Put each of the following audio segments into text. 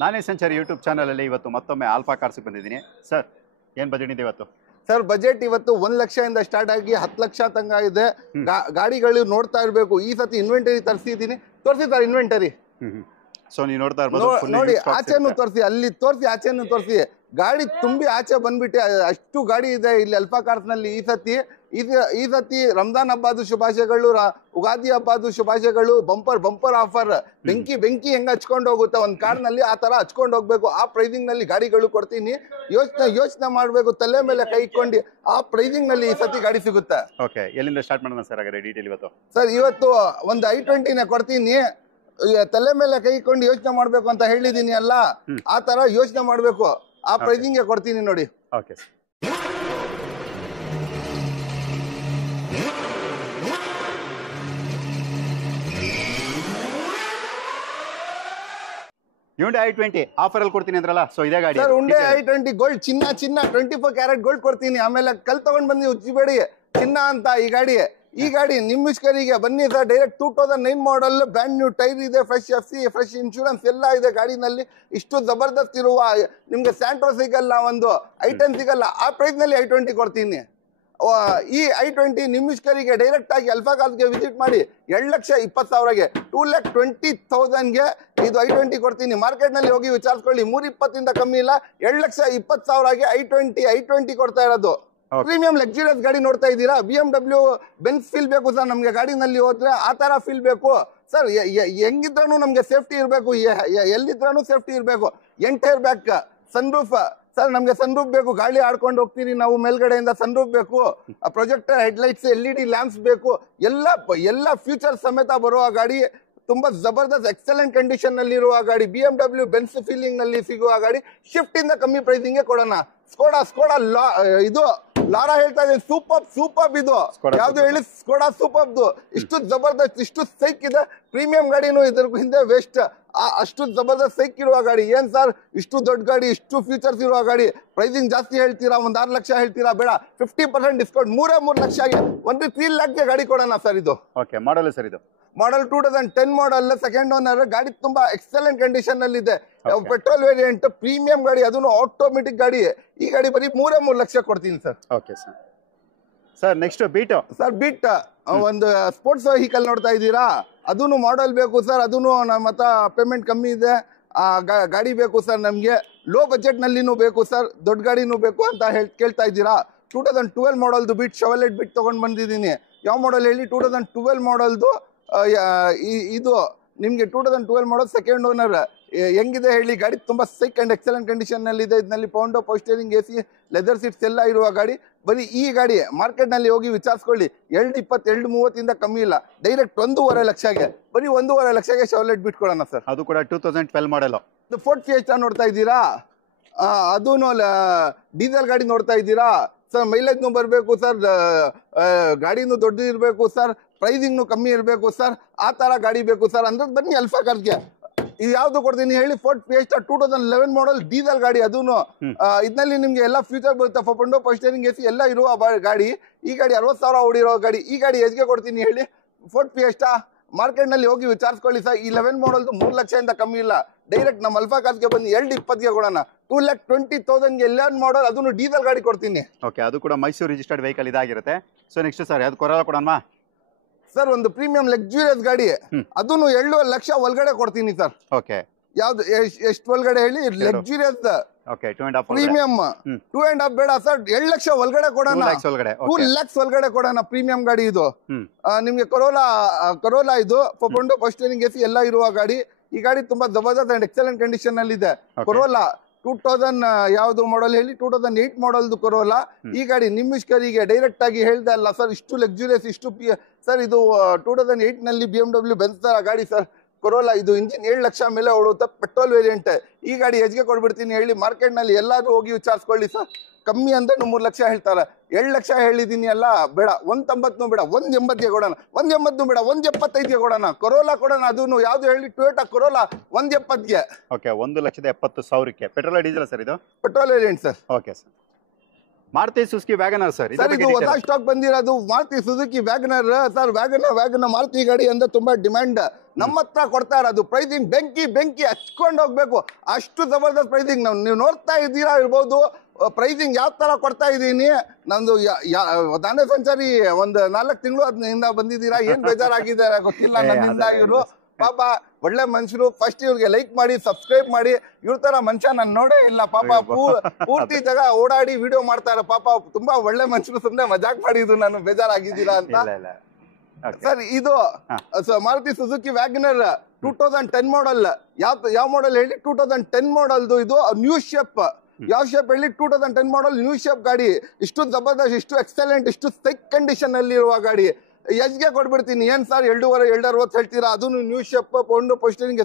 ನಾನೇ ಸಂಚಾರಿ ಯೂಟ್ಯೂಬ್ ಚಾನಲಲ್ಲಿ ಇವತ್ತು ಮತ್ತೊಮ್ಮೆ ಆಲ್ಫಾ ಕಾರ್ಸ್ಗೆ ಬಂದಿದ್ದೀನಿ ಸರ್. ಏನು ಬಜೆಟ್ ಇದೆ ಇವತ್ತು? ಸರ್ ಬಜೆಟ್ ಇವತ್ತು 1 ಲಕ್ಷದಿಂದ ಸ್ಟಾರ್ಟ್ ಆಗಿ 10 ಲಕ್ಷ ತನಕ ಇದೆ. ಗಾಡಿಗಳು ನೋಡ್ತಾ ಇರಬೇಕು. ಈ ಸತಿ ಇನ್ವೆಂಟರಿ ತರಿಸಿದ್ದೀನಿ. ತೋರಿಸಿ ಸರ್ ಇನ್ವೆಂಟರಿ. ಸೊ ನೀವು ನೋಡ್ತಾ ಇರ್ಬೋದು, ನೋಡಿ ಆಚೆನೂ ತೋರಿಸಿ, ಅಲ್ಲಿ ತೋರಿಸಿ, ಆಚೆನೂ ತೋರಿಸಿ. ಗಾಡಿ ತುಂಬಿ ಆಚೆ ಬಂದ್ಬಿಟ್ಟೆ, ಅಷ್ಟು ಗಾಡಿ ಇದೆ ಇಲ್ಲಿ ಅಲ್ಫಾ ಕಾರ್ಸ್ ನಲ್ಲಿ. ಈ ಸತಿ ರಂಜಾನ್ ಹಬ್ಬದ ಶುಭಾಶಯಗಳು, ಉಗಾದಿ ಹಬ್ಬದ ಶುಭಾಶಯಗಳು, ಬಂಪರ್ ಆಫರ್. ಬೆಂಕಿ ಹೆಂಗ ಹಚ್ಕೊಂಡು ಹೋಗುತ್ತೆ ಒಂದ್ ಕಾರ್ ನಲ್ಲಿ, ಆ ತರ ಹಚ್ಕೊಂಡು ಹೋಗ್ಬೇಕು. ಆ ಪ್ರೈಸಿಂಗ್ ನಲ್ಲಿ ಗಾಡಿಗಳು ಕೊಡ್ತೀನಿ. ಯೋಚನೆ ಮಾಡ್ಬೇಕು, ತಲೆ ಮೇಲೆ ಕೈ ಇಟ್ಕೊಂಡು ಆ ಪ್ರೈಸಿಂಗ್ ನಲ್ಲಿ ಈ ಸತಿ ಗಾಡಿ ಸಿಗುತ್ತೆ. ಓಕೆ, ಎಲ್ಲಿಂದ ಸ್ಟಾರ್ಟ್ ಮಾಡೋಣ ಸರ್ ಹಾಗಾದ್ರೆ ಡೀಟೇಲ್ ಇವತ್ತು? ಸರ್ ಇವತ್ತು ಒಂದು i20 ಕೊಡ್ತೀನಿ. ತಲೆ ಮೇಲೆ ಕೈ ಇಟ್ಕೊಂಡು ಯೋಚನೆ ಮಾಡ್ಬೇಕು ಅಂತ ಹೇಳಿದೀನಿ ಅಲ್ಲ, ಆ ತರ ಯೋಚನೆ ಮಾಡ್ಬೇಕು. ಆ ಪ್ರೈಸಿಂಗ್ ಕೊಡ್ತೀನಿ ನೋಡಿ. ಓಕೆ, Hyundai i20 ಆಫರ್ ಅಲ್ಲಿ ಕೊಡ್ತೀನಿ ಅಂದ್ರಲ್ಲ, ಸೊ ಇದೇ ಗಾಡಿ ಸರ್. Hyundai i20 ಗೋಲ್ಡ್, ಚಿನ್ನ 24 ಕ್ಯಾರೆಟ್ ಗೋಲ್ಡ್ ಕೊಡ್ತೀನಿ. ಆಮೇಲೆ ಕಲ್ ತಗೊಂಡ್ ಬಂದು ಉಚ್ಚಿಬೇಡಿ ಚಿನ್ನ ಅಂತ. ಈ ಗಾಡಿ ನಿಮ್ಮಿಸ್ಕರಿಗೆ ಬನ್ನಿ ಸರ್. ಡೈರೆಕ್ಟ್ 2009 ಮಾಡಲ್, ಬ್ರ್ಯಾಂಡ್ ನ್ಯೂ ಟೈರ್ ಇದೆ, ಫ್ರೆಶ್ FC, ಫ್ರೆಶ್ ಇನ್ಶೂರೆನ್ಸ್ ಎಲ್ಲ ಇದೆ ಗಾಡಿನಲ್ಲಿ. ಇಷ್ಟು ಜಬರ್ದಸ್ತ್ ಇರುವ ನಿಮ್ಗೆ ಸ್ಯಾಂಟ್ರೋ ಸಿಗಲ್ಲ, ಒಂದು i10 ಸಿಗಲ್ಲ. ಆ ಪ್ರೈಸ್ ನಲ್ಲಿ i20 ಕೊಡ್ತೀನಿ. ಈ i20 ನಿಮ್ಮಿಸ್ಕರಿಗೆ ಡೈರೆಕ್ಟ್ ಆಗಿ ಅಲ್ಫಾ ಕಾರ್ಸ್ಗೆ ವಿಸಿಟ್ ಮಾಡಿ 2,20,000ಗೆ 2,20,000ಗೆ ಇದು i20 ಕೊಡ್ತೀನಿ. ಮಾರ್ಕೆಟ್ ನಲ್ಲಿ ಹೋಗಿ ವಿಚಾರಿಸ್ಕೊಳ್ಳಿ, 320 ಕಮ್ಮಿ ಇಲ್ಲ. 2,20,000ಗೆ i20 ಕೊಡ್ತಾ ಇರೋದು. ಪ್ರೀಮಿಯಂ ಲಕ್ಸುರಿಯಸ್ ಗಾಡಿ ನೋಡ್ತಾ ಇದ್ದೀರಾ. BMW ಬೆನ್ಸ್ ಫೀಲ್ ಬೇಕು ಸರ್ ನಮ್ಗೆ ಗಾಡಿನಲ್ಲಿ ಹೋದ್ರೆ, ಆ ತರ ಫೀಲ್ ಬೇಕು ಸರ್. ಹೆಂಗಿದ್ರೂ ನಮ್ಗೆ ಸೇಫ್ಟಿ ಇರಬೇಕು, ಎಲ್ಲಿದ್ರೂ ಸೇಫ್ಟಿ ಇರಬೇಕು. 8 ಏರ್ ಬ್ಯಾಗ್, ಸನ್ರೂಫ್ ಸರ್. ನಮ್ಗೆ ಸನ್ರೂಫ್ ಬೇಕು, ಗಾಳಿ ಆಡ್ಕೊಂಡು ಹೋಗ್ತೀರಿ ನಾವು ಮೇಲ್ಗಡೆಯಿಂದ. ಸನ್ರೂಫ್ ಬೇಕು, ಪ್ರೊಜೆಕ್ಟರ್, ಹೆಡ್ಲೈಟ್ಸ್, LED ಲ್ಯಾಂಪ್ಸ್ ಬೇಕು. ಎಲ್ಲ ಫ್ಯೂಚರ್ಸ್ ಸಮೇತ ಬರುವ ಗಾಡಿ. ತುಂಬಾ ಜಬರ್ದಸ್ತ್ ಎಕ್ಸಲೆಂಟ್ ಕಂಡೀಷನ್ ನಲ್ಲಿ ಇರುವ ಗಾಡಿ. BMW ಬೆನ್ಸ್ ಫೀಲಿಂಗ್ ನಲ್ಲಿ ಸಿಗುವ ಗಾಡಿ. ಶಿಫ್ಟ್ ಇಂದ ಕಮ್ಮಿ ಪ್ರೈಸಿಂಗ್ ಕೊಡೋಣ. ಸ್ಕೋಡಾ ಇದು ಲಾರಾ ಹೇಳ್ತಾ ಇದೆ, ಸೂಪರ್ ಇದು ಯಾವ್ದು ಹೇಳಿ, ಸ್ಕೋಡಾ ಸೂಪರ್ದು. ಇಷ್ಟು ಜಬರ್ದಸ್ತ್, ಇಷ್ಟು ಸೈಕ್ ಇದೆ. ಪ್ರೀಮಿಯಂ ಗಾಡಿನೂ ಇದ್ರ ಹಿಂದೆ ವೇಸ್ಟ್. ಅಷ್ಟು ಜಬರ್ದಸ್ತ್ ಸೈಕ್ ಇರುವ ಗಾಡಿ. ಏನ್ ಸರ್ ಇಷ್ಟು ದೊಡ್ಡ ಗಾಡಿ, ಇಷ್ಟು ಫೀಚರ್ಸ್ ಇರುವ ಗಾಡಿ, ಪ್ರೈಸಿಂಗ್ ಜಾಸ್ತಿ ಹೇಳ್ತೀರಾ? ಒಂದ್ 6 ಲಕ್ಷ ಹೇಳ್ತೀರಾ? ಬೇಡ, 50% ಡಿಸ್ಕೌಂಟ್, 3 ಲಕ್ಷಗೆ ಒಂದು 3 ಲ್ಯಾಕ್ಗೆ ಗಾಡಿ ಕೊಡೋಣ ಸರ್. ಇದು ಓಕೆ, ಮಾಡಲ್ ಸರ್. ಇದು ಮಾಡಲ್ 2010 ಮಾಡಲ್, ಸೆಕೆಂಡ್ ಓನರ್. ಗಾಡಿ ತುಂಬಾ ಎಕ್ಸಲೆಂಟ್ ಕಂಡೀಷನ್ ನಲ್ಲಿ ಇದೆ. ಪೆಟ್ರೋಲ್ ವೇರಿಯಂಟ್, ಪ್ರೀಮಿಯಂ ಗಾಡಿ, ಅದನ್ನು ಆಟೋಮೆಟಿಕ್ ಗಾಡಿ. ಈ ಗಾಡಿ ಬರೀ 3 ಲಕ್ಷ ಕೊಡ್ತೀನಿ sir. Okay sir. Next Beat sir. Beat ಒಂದು ಸ್ಪೋರ್ಟ್ಸ್ ವೆಹಿಕಲ್ ನೋಡ್ತಾ ಇದ್ದೀರಾ. ಅದನ್ನು ಮಾಡಲ್ ಬೇಕು ಸರ್. ಅದನ್ನು ನಮ್ಮ ಹತ್ರ ಪೇಮೆಂಟ್ ಕಮ್ಮಿ ಇದೆ. ಗಾಡಿ ಬೇಕು ಸರ್ ನಮ್ಗೆ. ಲೋ ಬಜೆಟ್ ನಲ್ಲಿನೂ ಬೇಕು ಸರ್, ದೊಡ್ಡ ಗಾಡಿನೂ ಬೇಕು ಅಂತ ಕೇಳ್ತಾ ಇದ್ದೀರಾ. 2012 ಮಾಡಲ್ದು ಬೀಟ್, ಶೆವರ್ಲೆಟ್ ಬೀಟ್ ತಗೊಂಡ್ ಬಂದಿದ್ದೀನಿ. ಯಾವ ಮಾಡಲ್ ಹೇಳಿ? 2012 ಮಾಡಲ್ದು. ಇದು ನಿಮ್ಗೆ 2012 ಮಾಡಲ್, ಸೆಕೆಂಡ್ ಓನರ್. ಹೆಂಗಿದೆ ಹೇಳಿ ಗಾಡಿ? ತುಂಬಾ ಸೈಕ್ ಅಂಡ್ ಎಕ್ಸಲೆಂಟ್ ಕಂಡೀಷನ್ ನಲ್ಲಿ ಇದೆ. ಇದರಲ್ಲಿ power steering, AC, leather seats ಎಲ್ಲ ಇರುವ ಗಾಡಿ. ಬರೀ ಈ ಗಾಡಿ ಮಾರ್ಕೆಟ್ ನಲ್ಲಿ ಹೋಗಿ ವಿಚಾರಿಸ್ಕೊಳ್ಳಿ. 220, 230 ಕಮ್ಮಿ ಇಲ್ಲ. ಡೈರೆಕ್ಟ್ 1.5 ಲಕ್ಷಗೆ, ಬರೀ 1.5 ಲಕ್ಷಗೆ ಶೆವರ್ಲೆಟ್ ಬೀಟ್ ಕೊಡೋಣ ಸರ್. ಅದು ಕೂಡ 2012 ಮಾಡಲ್. ಫೋರ್ಡ್ ಫಿಯೆಸ್ಟಾ ನೋಡ್ತಾ ಇದ್ದೀರಾ. ಅದೂ ಡೀಸೆಲ್ ಗಾಡಿ ನೋಡ್ತಾ ಇದ್ದೀರಾ ಸರ್. ಮೈಲೇಜ್ನು ಬರಬೇಕು ಸರ್, ಗಾಡಿನೂ ದೊಡ್ಡದು ಇರಬೇಕು ಸರ್, ಪ್ರೈಸಿಂಗ್ನು ಕಮ್ಮಿ ಇರಬೇಕು ಸರ್. ಆ ತರ ಗಾಡಿ ಬೇಕು ಸರ್ ಅಂದ್ರೆ ಬನ್ನಿ ಅಲ್ಫಾ ಕಾರ್ಸ್ಗೆ. ಇದು ಯಾವ್ದು ಕೊಡ್ತೀನಿ ಹೇಳಿ? ಫೋರ್ಡ್ ಫಿಯೆಸ್ಟಾ 2011 ಮಾಡಲ್ ಡೀಸೆಲ್ ಗಾಡಿ. ಅದೂನು ಇದರಲ್ಲಿ ನಿಮ್ಗೆ ಎಲ್ಲ ಫ್ಯೂಚರ್ ಬರುತ್ತೆ. ಪವರ್ ಸ್ಟೇರಿಂಗ್, AC ಎಲ್ಲ ಇರುವ ಗಾಡಿ. ಈ ಗಾಡಿ 60,000 ಓಡಿರೋ ಗಾಡಿ. ಈ ಗಾಡಿ ಎಷ್ಗೆ ಕೊಡ್ತೀನಿ ಹೇಳಿ? ಫೋರ್ಡ್ ಫಿಯೆಸ್ಟಾ ಮಾರ್ಕೆಟ್ ನಲ್ಲಿ ಹೋಗಿ ವಿಚಾರಿಸ್ಕೊಳ್ಳಿ ಸರ್. 11 ಮಾಡಲ್ದು 3 ಲಕ್ಷದಿಂದ ಕಮ್ಮಿ ಇಲ್ಲ. ಡೈರೆಕ್ಟ್ ನಮ್ಮ ಅಲ್ಫಾ ಕಾರ್ಸ್ಗೆ ಬಂದು 220ಗೆ ಕೊಡೋಣ. 2,20,000ಗೆ 11 ಮಾಡಲ್, ಅದನ್ನು ಡೀಸೆಲ್ ಗಾಡಿ ಕೊಡ್ತೀನಿ. ಓಕೆ, ಅದು ಕೂಡ ಮೈಸೂರು ರಿಜಿಸ್ಟರ್ಡ್ ವೆಹಿಕಲ್ ಇದಾಗಿರುತ್ತೆ. ಸೊ ನೆಕ್ಸ್ಟ್ ಸರ್, ಅದು ಕೊರೋಲಾ ಕೊಡೋಣ ಸರ್. ಒಂದು ಪ್ರೀಮಿಯಂ ಲಕ್ಸುರಿಯಸ್ ಗಾಡಿ, ಅದನ್ನು 7 ಲಕ್ಷ ಒಳಗಡೆ ಕೊಡ್ತೀನಿ ಸರ್. ಓಕೆ, ಯಾವ್ದು ಎಷ್ಟು ಒಳಗಡೆ ಹೇಳಿ? ಲಕ್ಸುರಿಯಸ್ ಪ್ರೀಮಿಯಂ 2.5 ಬೇಡ ಸರ್, 7 ಲಕ್ಷ ಒಳಗಡೆ ಕೊಡೋಣ. 2 lakhs ಒಳಗಡೆ ಕೊಡೋಣ. ಪ್ರೀಮಿಯಂ ಗಾಡಿ ಇದು. ನಿಮ್ಗೆ ಕರೋಲಾ ಇದು ಪವರ್ ಸ್ಟೇರಿಂಗ್, AC ಎಲ್ಲ ಇರುವ ಗಾಡಿ. ಈ ಗಾಡಿ ತುಂಬಾ ಜಬರ್ದಸ್ತ್ ಅಂಡ್ ಎಕ್ಸಲೆಂಟ್ ಕಂಡೀಷನ್ ನಲ್ಲಿ ಇದೆ. ಕೊರೋಲಾ 2000 ಯಾವ್ದು ಮಾಡಲ್ ಹೇಳಿ? 2008 ಮಾಡಲ್ದು ಕೊರೋಲಾ. ಈ ಗಾಡಿ ನಿಮ್ಮಿಸ್ಕರಿಗೆ ಡೈರೆಕ್ಟ್ ಆಗಿ ಹೇಳ್ದೆ ಅಲ್ಲ ಸರ್, ಇಷ್ಟು ಲಕ್ಸುರಿಯಸ್, ಇಷ್ಟು ಸರ್. ಇದು 2008 ನಲ್ಲಿ BMW ಬೆನ್ಸ್ ತರ ಗಾಡಿ ಸರ್. ಕೊರೋಲಾ ಇದು ಇಂಜಿನ್ 7 ಲಕ್ಷ ಮೇಲೆ ಓಡುತ್ತೆ, ಪೆಟ್ರೋಲ್ ವೇರಿಯಂಟ್. ಈ ಗಾಡಿ ಎಜ್ಗೆ ಕೊಡ್ಬಿಡ್ತೀನಿ ಹೇಳಿ. ಮಾರ್ಕೆಟ್ ನಲ್ಲಿ ಎಲ್ಲಾದ್ರೂ ಹೋಗಿ ವಿಚಾರಿಸ್ಕೊಳ್ಳಿ ಸರ್. ಕಮ್ಮಿ ಅಂದ್ರೆ 3 ಲಕ್ಷ ಹೇಳ್ತಾರೆ. 7 ಲಕ್ಷ ಹೇಳಿದೀನಿ ಅಲ್ಲ, ಬೇಡ. 190 ಬೇಡ, 180ಗೆ ಕೊಡೋಣ. 180 ಬೇಡ, 175ಗೆ ಕೊಡೋಣ. ಕೊರೋಲಾ ಕೊಡೋಣ. ಅದನ್ನು ಯಾವ್ದು ಹೇಳಿ? ಟೊಯೋಟಾ ಕೊರೋಲಾ 170ಗೆ. ಓಕೆ, 1,70,000ಕ್ಕೆ. Petrol diesel sir? ಇದು petrol variant sir. Okay sir. Maruti Suzuki WagonR sir. Sir ಇದು ಹೊಸ ಸ್ಟಾಕ್ ಬಂದಿರೋದು Maruti Suzuki WagonR sir. WagonR Maruti ಗಾಡಿ ಅಂದ್ರೆ ತುಂಬಾ ಡಿಮ್ಯಾಂಡ್. ನಮ್ಮ ಹತ್ರ ಕೊಡ್ತಾ ಇರೋದು ಪ್ರೈಸಿಂಗ್ ಬೆಂಕಿ ಹಚ್ಕೊಂಡು ಹೋಗ್ಬೇಕು, ಅಷ್ಟು ಜಬರ್ದಸ್ತ್ ಪ್ರೈಸಿಂಗ್. ನೀವು ನೋಡ್ತಾ ಇದ್ದೀರಾ ಇರ್ಬೋದು ಪ್ರೈಸಿಂಗ್ ಯಾವ ತರ ಕೊಡ್ತಾ ಇದ್ದೀನಿ. ನಮ್ದು ದಾಂಡೆ ಸಂಚಾರಿ ಒಂದು 4 ತಿಂಗಳು ಅದರಿಂದ ಬಂದಿದ್ದೀರಾ. ಏನ್ ಬೇಜಾರಾಗಿದ್ದಾರೆ ಗೊತ್ತಿಲ್ಲ ನನ್ನಿಂದ. ಇವರು ಪಾಪ ಒಳ್ಳೆ ಮನುಷ್ಯರು. ಫಸ್ಟ್ ಇವ್ರಿಗೆ ಲೈಕ್ ಮಾಡಿ, ಸಬ್ಸ್ಕ್ರೈಬ್ ಮಾಡಿ. ಇವ್ರ ತರ ಮನುಷ್ಯ ನಾನು ನೋಡೇ ಇಲ್ಲ. ಪಾಪ ಪೂರ್ತಿ ಜಾಗ ಓಡಾಡಿ ವಿಡಿಯೋ ಮಾಡ್ತಾರೆ. ಪಾಪ ತುಂಬಾ ಒಳ್ಳೆ ಮನುಷ್ಯರು. ಸುಮ್ನೆ ಮಜಾಕ್ ಮಾಡಿದ್ದು ನಾನು ಬೇಜಾರಾಗಿದ್ದೀರಾ ಅಂತ. ಸರ್ ಇದು ಮಾರುತಿ ಸುಜುಕಿ ವ್ಯಾಗನರ್ 2010 ಮಾಡಲ್. ಯಾವ ಮಾಡಲ್ ಹೇಳಿ? 2010 ಮಾಡಲ್ದು. ಇದು ನ್ಯೂ ಶೇಪ್. ಯಾವ ಶೇಪ್ ಹೇಳಿ? 2010 ಮಾಡಲ್ ನ್ಯೂ ಶೇಪ್ ಗಾಡಿ. ಇಷ್ಟು ಜಬರ್ದಸ್ತ್, ಇಷ್ಟು ಎಕ್ಸಲೆಂಟ್, ಇಷ್ಟು ಸ್ಟೈಕ್ ಕಂಡೀಷನ್ ಅಲ್ಲಿ ಇರುವ ಗಾಡಿ. ಎಷ್ಗೆ ಕೊಡ್ಬಿಡ್ತೀನಿ. ಏನ್ ಸರ್ 2.60 ಹೇಳ್ತೀರಾ? ಅದು ನ್ಯೂ ಶೇಪ್, ಪೌಂಡ್ ಪೋಸ್ಟರಿಂಗ್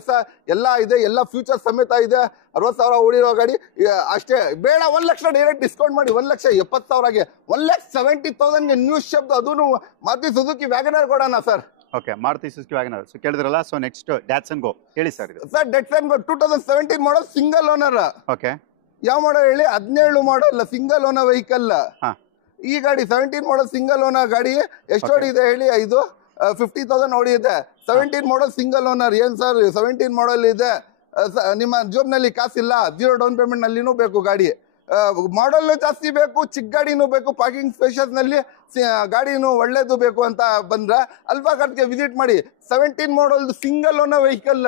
ಎಲ್ಲ ಇದೆ, ಎಲ್ಲ ಫ್ಯೂಚರ್ ಸಮೇತ ಇದೆ. 60,000 ಓಡಿರೋ ಗಾಡಿ ಅಷ್ಟೇ. ಬೇಡ 1 ಲಕ್ಷ ಡೈರೆಕ್ಟ್ ಡಿಸ್ಕೌಂಟ್ ಮಾಡಿ 1,70,000ಗೆ 1,70,000ಗೆ ನ್ಯೂ ಶೇಪ್. ಅದೂ ಮಾರುತಿ ಸುಜುಕಿ ವ್ಯಾಗನರ್ ಕೊಡೋಣ sir. Okay, Maruti Suzuki Wagon R ಕೇಳಿದ್ರಲ್ಲ. ಸೊ ನೆಕ್ಸ್ಟ್ ಡ್ಯಾಟ್ಸನ್ ಗೋ ಹೇಳಿ sir. Sir Datsun Go 2017 model single owner. Okay, ಯಾವ ಮಾಡಲ್ ಹೇಳಿ? 17 ಮಾಡಲ್ ಸಿಂಗಲ್ ಓನರ್ ವೆಹಿಕಲ್. ಈ ಗಾಡಿ 17 ಮಾಡಲ್ ಸಿಂಗಲ್ ಓನರ್ ಗಾಡಿ. ಎಷ್ಟು ಓಡಿದೆ ಹೇಳಿ? ಇದು 50,000 ಓಡಿದೆ. 17 ಮಾಡಲ್ ಸಿಂಗಲ್ ಓನರ್. ಏನ್ ಸರ್ 17 ಮಾಡಲ್ ಇದೆ, ನಿಮ್ಮ ಜೋಬ್ನಲ್ಲಿ ಕಾಸಿಲ್ಲ, 0 ಡೌನ್ ಪೇಮೆಂಟ್ ನಲ್ಲಿನೂ ಬೇಕು ಗಾಡಿ. ಮಾಡಲ್ ಜಾಸ್ತಿ ಬೇಕು, ಚಿಕ್ಕ ಗಾಡಿನೂ ಬೇಕು, ಪಾರ್ಕಿಂಗ್ ಸ್ಪೇಷಸ್ ನಲ್ಲಿ ಗಾಡಿನೂ ಒಳ್ಳೇದು ಬೇಕು ಅಂತ ಬಂದ್ರೆ ಅಲ್ಫಾ ಕಾರ್ಗೆ ವಿಸಿಟ್ ಮಾಡಿ. 17 ಮಾಡಲ್ ಸಿಂಗಲ್ ಓನರ್ ವೆಹಿಕಲ್.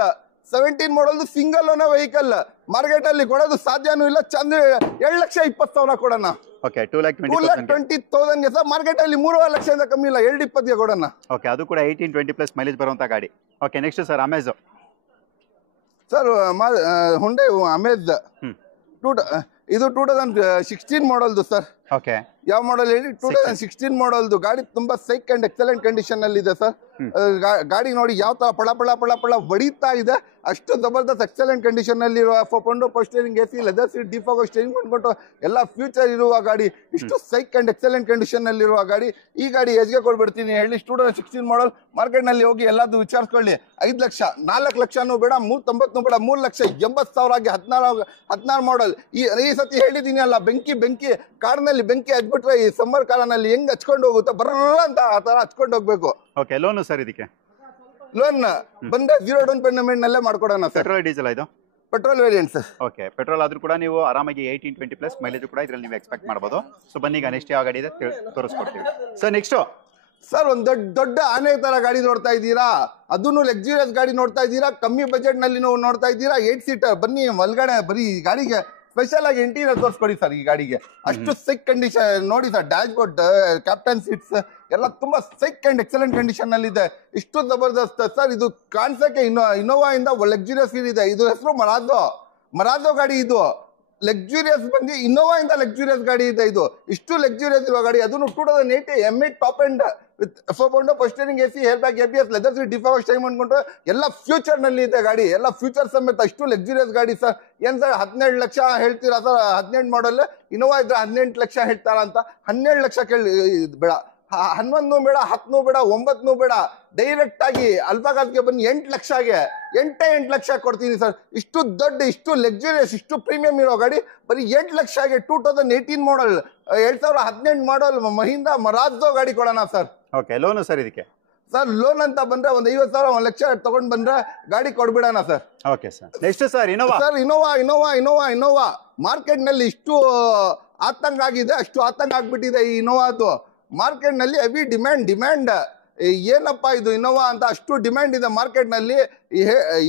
17 ಮಾಡಲ್ ಸಿಂಗಲ್ ಓನರ್ ವೆಹಿಕಲ್ ಮಾರ್ಕೆಟ್ ಅಲ್ಲಿ ಕೊಡೋದು ಸಾಧ್ಯನೂ ಇಲ್ಲ. ಚಂದ 7,20,000 ಕೊಡೋಣ. Okay, 2,20,000 sir. ಮಾರ್ಕೆಟ್ ಅಲ್ಲಿ 3 ಲಕ್ಷದಿಂದ ಕಮ್ಮಿ ಇಲ್ಲ, 2,20,000 ಕೊಡೋಣ. ಓಕೆ, ಅದು ಕೂಡ 18-20+ ಮೈಲೇಜ್ ಬರುವಂತ ಗಾಡಿ. Okay, next sir Amaze. Sir Hyundai Amaze ಇದು 2016 ಮಾಡಲ್ದು ಸರ್. ಓಕೆ, ಯಾವ ಮಾಡಲ್ ಹೇಳಿ? 2016 ಮಾಡಲ್ದು ಗಾಡಿ. ತುಂಬಾ ಸೈಕ್ ಅಂಡ್ ಎಕ್ಸಲೆಂಟ್ ಕಂಡೀಷನ್ ಅಲ್ಲಿ ಇದೆ ಸರ್. ಗಾಡಿ ನೋಡಿ ಯಾವ ತರ ಪಳ ಹೊಡಿತಾ ಇದೆ. ಅಷ್ಟು ಜಬರ್ದಸ್ತ್ ಎಕ್ಸಲೆಂಟ್ ಕಂಡೀಷನ್ ಅಲ್ಲಿ ಇರುವ ಪೋಸ್ಟರಿಂಗ್, AC, leather seat, defogger steering ಮಾಡ್ಕೊಂಡು ಎಲ್ಲ ಫ್ಯೂಚರ್ ಇರುವ ಗಾಡಿ. ಇಷ್ಟು ಸೈಕ್ ಅಂಡ್ ಎಕ್ಸಲೆಂಟ್ ಕಂಡೀಷನ್ ಅಲ್ಲಿ ಇರುವ ಗಾಡಿ. ಈ ಗಾಡಿ ಎಷ್ಗೆ ಕೊಡ್ಬಿಡ್ತೀನಿ ಹೇಳಿ? 2016 ಮಾಡಲ್. ಮಾರ್ಕೆಟ್ ನಲ್ಲಿ ಹೋಗಿ ಎಲ್ಲದು ವಿಚಾರಿಸ್ಕೊಳ್ಳಿ. 5 ಲಕ್ಷ, 4 ಲಕ್ಷನೂ ಬೇಡ, 390 ಬೇಡ, 3,80,000ಗೆ 16 ಮಾಡಲ್. ಈ ಸತಿ ಹೇಳಿದೀನಿ ಅಲ್ಲ, ಬೆಂಕಿ ಕಾರ್ನಲ್ಲಿ ಬೆಂಕಿ ಹಚ್ಬಿಟ್ರೆ ಈ ಸಮ್ಮರ್ ಕಾಲನಲ್ಲಿ ಹೆಂಗ್ ಹಚ್ಕೊಂಡು ಹೋಗುತ್ತೆ ಬರಲ್ಲ ಅಂತ ಆ ತರ ಹಚ್ಕೊಂಡು ಹೋಗ್ಬೇಕು. ಓಕೆ, ಲೋನು ಸರ್ ಇದಕ್ಕೆ? ಲೋನ್ ಬಂದ್ರೆ 0 ಡೌನ್ ಪೇಮೆಂಟ್ ನಲ್ಲೇ ಮಾಡ್ಕೊಡೋಣ ಸರ್. ಪೆಟ್ರೋಲ್ ಡೀಸೆಲ್ ಇದು? Petrol variant sir. Okay, petrol ಆದ್ರೂ ಕೂಡ ನೀವು ಆರಾಮಾಗಿ 18-20+ ಮೈಲೇಜ್ ಕೂಡ ಇದ್ರಲ್ಲಿ ನೀವು ಎಕ್ಸ್ಪೆಕ್ಟ್ ಮಾಡಬಹುದು. ಸೊ ಬನ್ನಿ, ಈಗ ನೆಕ್ಸ್ಟ್ ಯಾವ ಗಾಡಿ ಇದೆ ತೋರಿಸ್ಕೊಡ್ತೀವಿ ಸರ್. ನೆಕ್ಸ್ಟ್ ಸರ್ ಒಂದು ದೊಡ್ಡ ಆನೆ ತರ ಗಾಡಿ ನೋಡ್ತಾ ಇದ್ದೀರಾ? ಅದನ್ನು ಲಕ್ಸುರಿಯಸ್ ಗಾಡಿ ನೋಡ್ತಾ ಇದ್ದೀರಾ? ಕಮ್ಮಿ ಬಜೆಟ್ ನಲ್ಲಿ ನೀವು ನೋಡ್ತಾ ಇದ್ದೀರಾ? 8 ಸೀಟರ್. ಬನ್ನಿ ಒಳಗಡೆ ಬರೀ ಗಾಡಿಗೆ ಸ್ಪೆಷಲ್ ಆಗಿ ಇಂಟೀರಿಯರ್ ತೋರಿಸ್ಕೊಡಿ ಸರ್. ಈ ಗಾಡಿಗೆ ಅಷ್ಟು ಸೈಕ್ ಕಂಡೀಷನ್ ನೋಡಿ sir. Dash board, captain seats ಎಲ್ಲ ತುಂಬಾ ಸೈಕ್ ಅಂಡ್ ಎಕ್ಸಲೆಂಟ್ ಕಂಡೀಷನ್ ಅಲ್ಲಿ ಇದೆ. ಇಷ್ಟು ಜಬರ್ದಸ್ತ್ ಸರ್. ಇದು ಕಾನ್ಸಕ್ಕೆ ಇನೋವಾ ಇಂದ ಲಕ್ಸುರಿಯಸ್ ಫೀಲ್ ಇದೆ. ಇದು ಹೆಸರು ಮರಾಜೋ ಗಾಡಿ. ಇದು ಲಕ್ಸುರಿಯಸ್ ಬಂದು ಇನೋವಾ ಇಂದ ಲಕ್ಸುರಿಯಸ್ ಗಾಡಿ ಇದೆ. ಇದು ಇಷ್ಟು ಲಕ್ಸುರಿಯಸ್ ಇರುವ ಗಾಡಿ. ಅದನ್ನು 2008 M8 top end with 4 power steering, AC, air bag, ABS, leather seat, ಡಿಫಾಗೋ ಸ್ಟೈಮ್ ಅನ್ಕೊಂಡ್ರೆ ಎಲ್ಲ ಫ್ಯೂಚರ್ ನಲ್ಲಿ ಇದೆ ಗಾಡಿ. ಎಲ್ಲ ಫ್ಯೂಚರ್ ಸಮೇತ ಇಷ್ಟು ಲಕ್ಸುರಿಯಸ್ ಗಾಡಿ ಸರ್. ಏನ್ ಸರ್ 17 ಲಕ್ಷ ಹೇಳ್ತೀರಾ ಸರ್? 18 ಮಾಡಲ್ ಇನೋವಾ ಇದ್ರೆ 18 ಲಕ್ಷ ಹೇಳ್ತಾರ ಅಂತ. 17 ಲಕ್ಷ ಕೇಳಿ ಬೇಡ, 11 ಬೇಡ, 10 ಬೇಡ, 9 ಬೇಡ. ಡೈರೆಕ್ಟ್ ಆಗಿ ಅಲ್ಫಾಗಾಸ್ಗೆ ಬನ್ನಿ 8 ಲಕ್ಷಗೆ 8 ಲಕ್ಷ ಕೊಡ್ತೀನಿ ಸರ್. ಇಷ್ಟು ದೊಡ್ಡ, ಇಷ್ಟು ಲಕ್ಸುರಿಯಸ್, ಇಷ್ಟು ಪ್ರೀಮಿಯಂ ಇರೋ ಗಾಡಿ ಬರೀ 8 ಲಕ್ಷಗೆ 2018 ಮಾಡಲ್ 2018 ಮಾಡಲ್ ಮಹೀಂದ್ರ ಮರಾಜೋ ಗಾಡಿ ಕೊಡೋಣ ಸರ್. ಓಕೆ, ಲೋನು ಸರ್ ಇದಕ್ಕೆ? ಸರ್ ಲೋನ್ ಅಂತ ಬಂದ್ರೆ ಒಂದು 50,000 1 ಲಕ್ಷ ತಗೊಂಡ್ ಬಂದ್ರೆ ಗಾಡಿ ಕೊಡ್ಬಿಡೋಣ sir. Okay sir. Next sir Innova. Sir Innova market ನಲ್ಲಿ ಇಷ್ಟು ಆತಂಕ ಆಗಿದೆ, ಅಷ್ಟು ಆತಂಕ ಆಗ್ಬಿಟ್ಟಿದೆ ಈ ಇನೋವಾದು. ಮಾರ್ಕೆಟ್ ನಲ್ಲಿ ಹೆವಿ ಡಿಮ್ಯಾಂಡ್. ಏನಪ್ಪಾ ಇದು ಇನೋವಾ ಅಂತ ಅಷ್ಟು ಡಿಮ್ಯಾಂಡ್ ಇದೆ ಮಾರ್ಕೆಟ್ ನಲ್ಲಿ.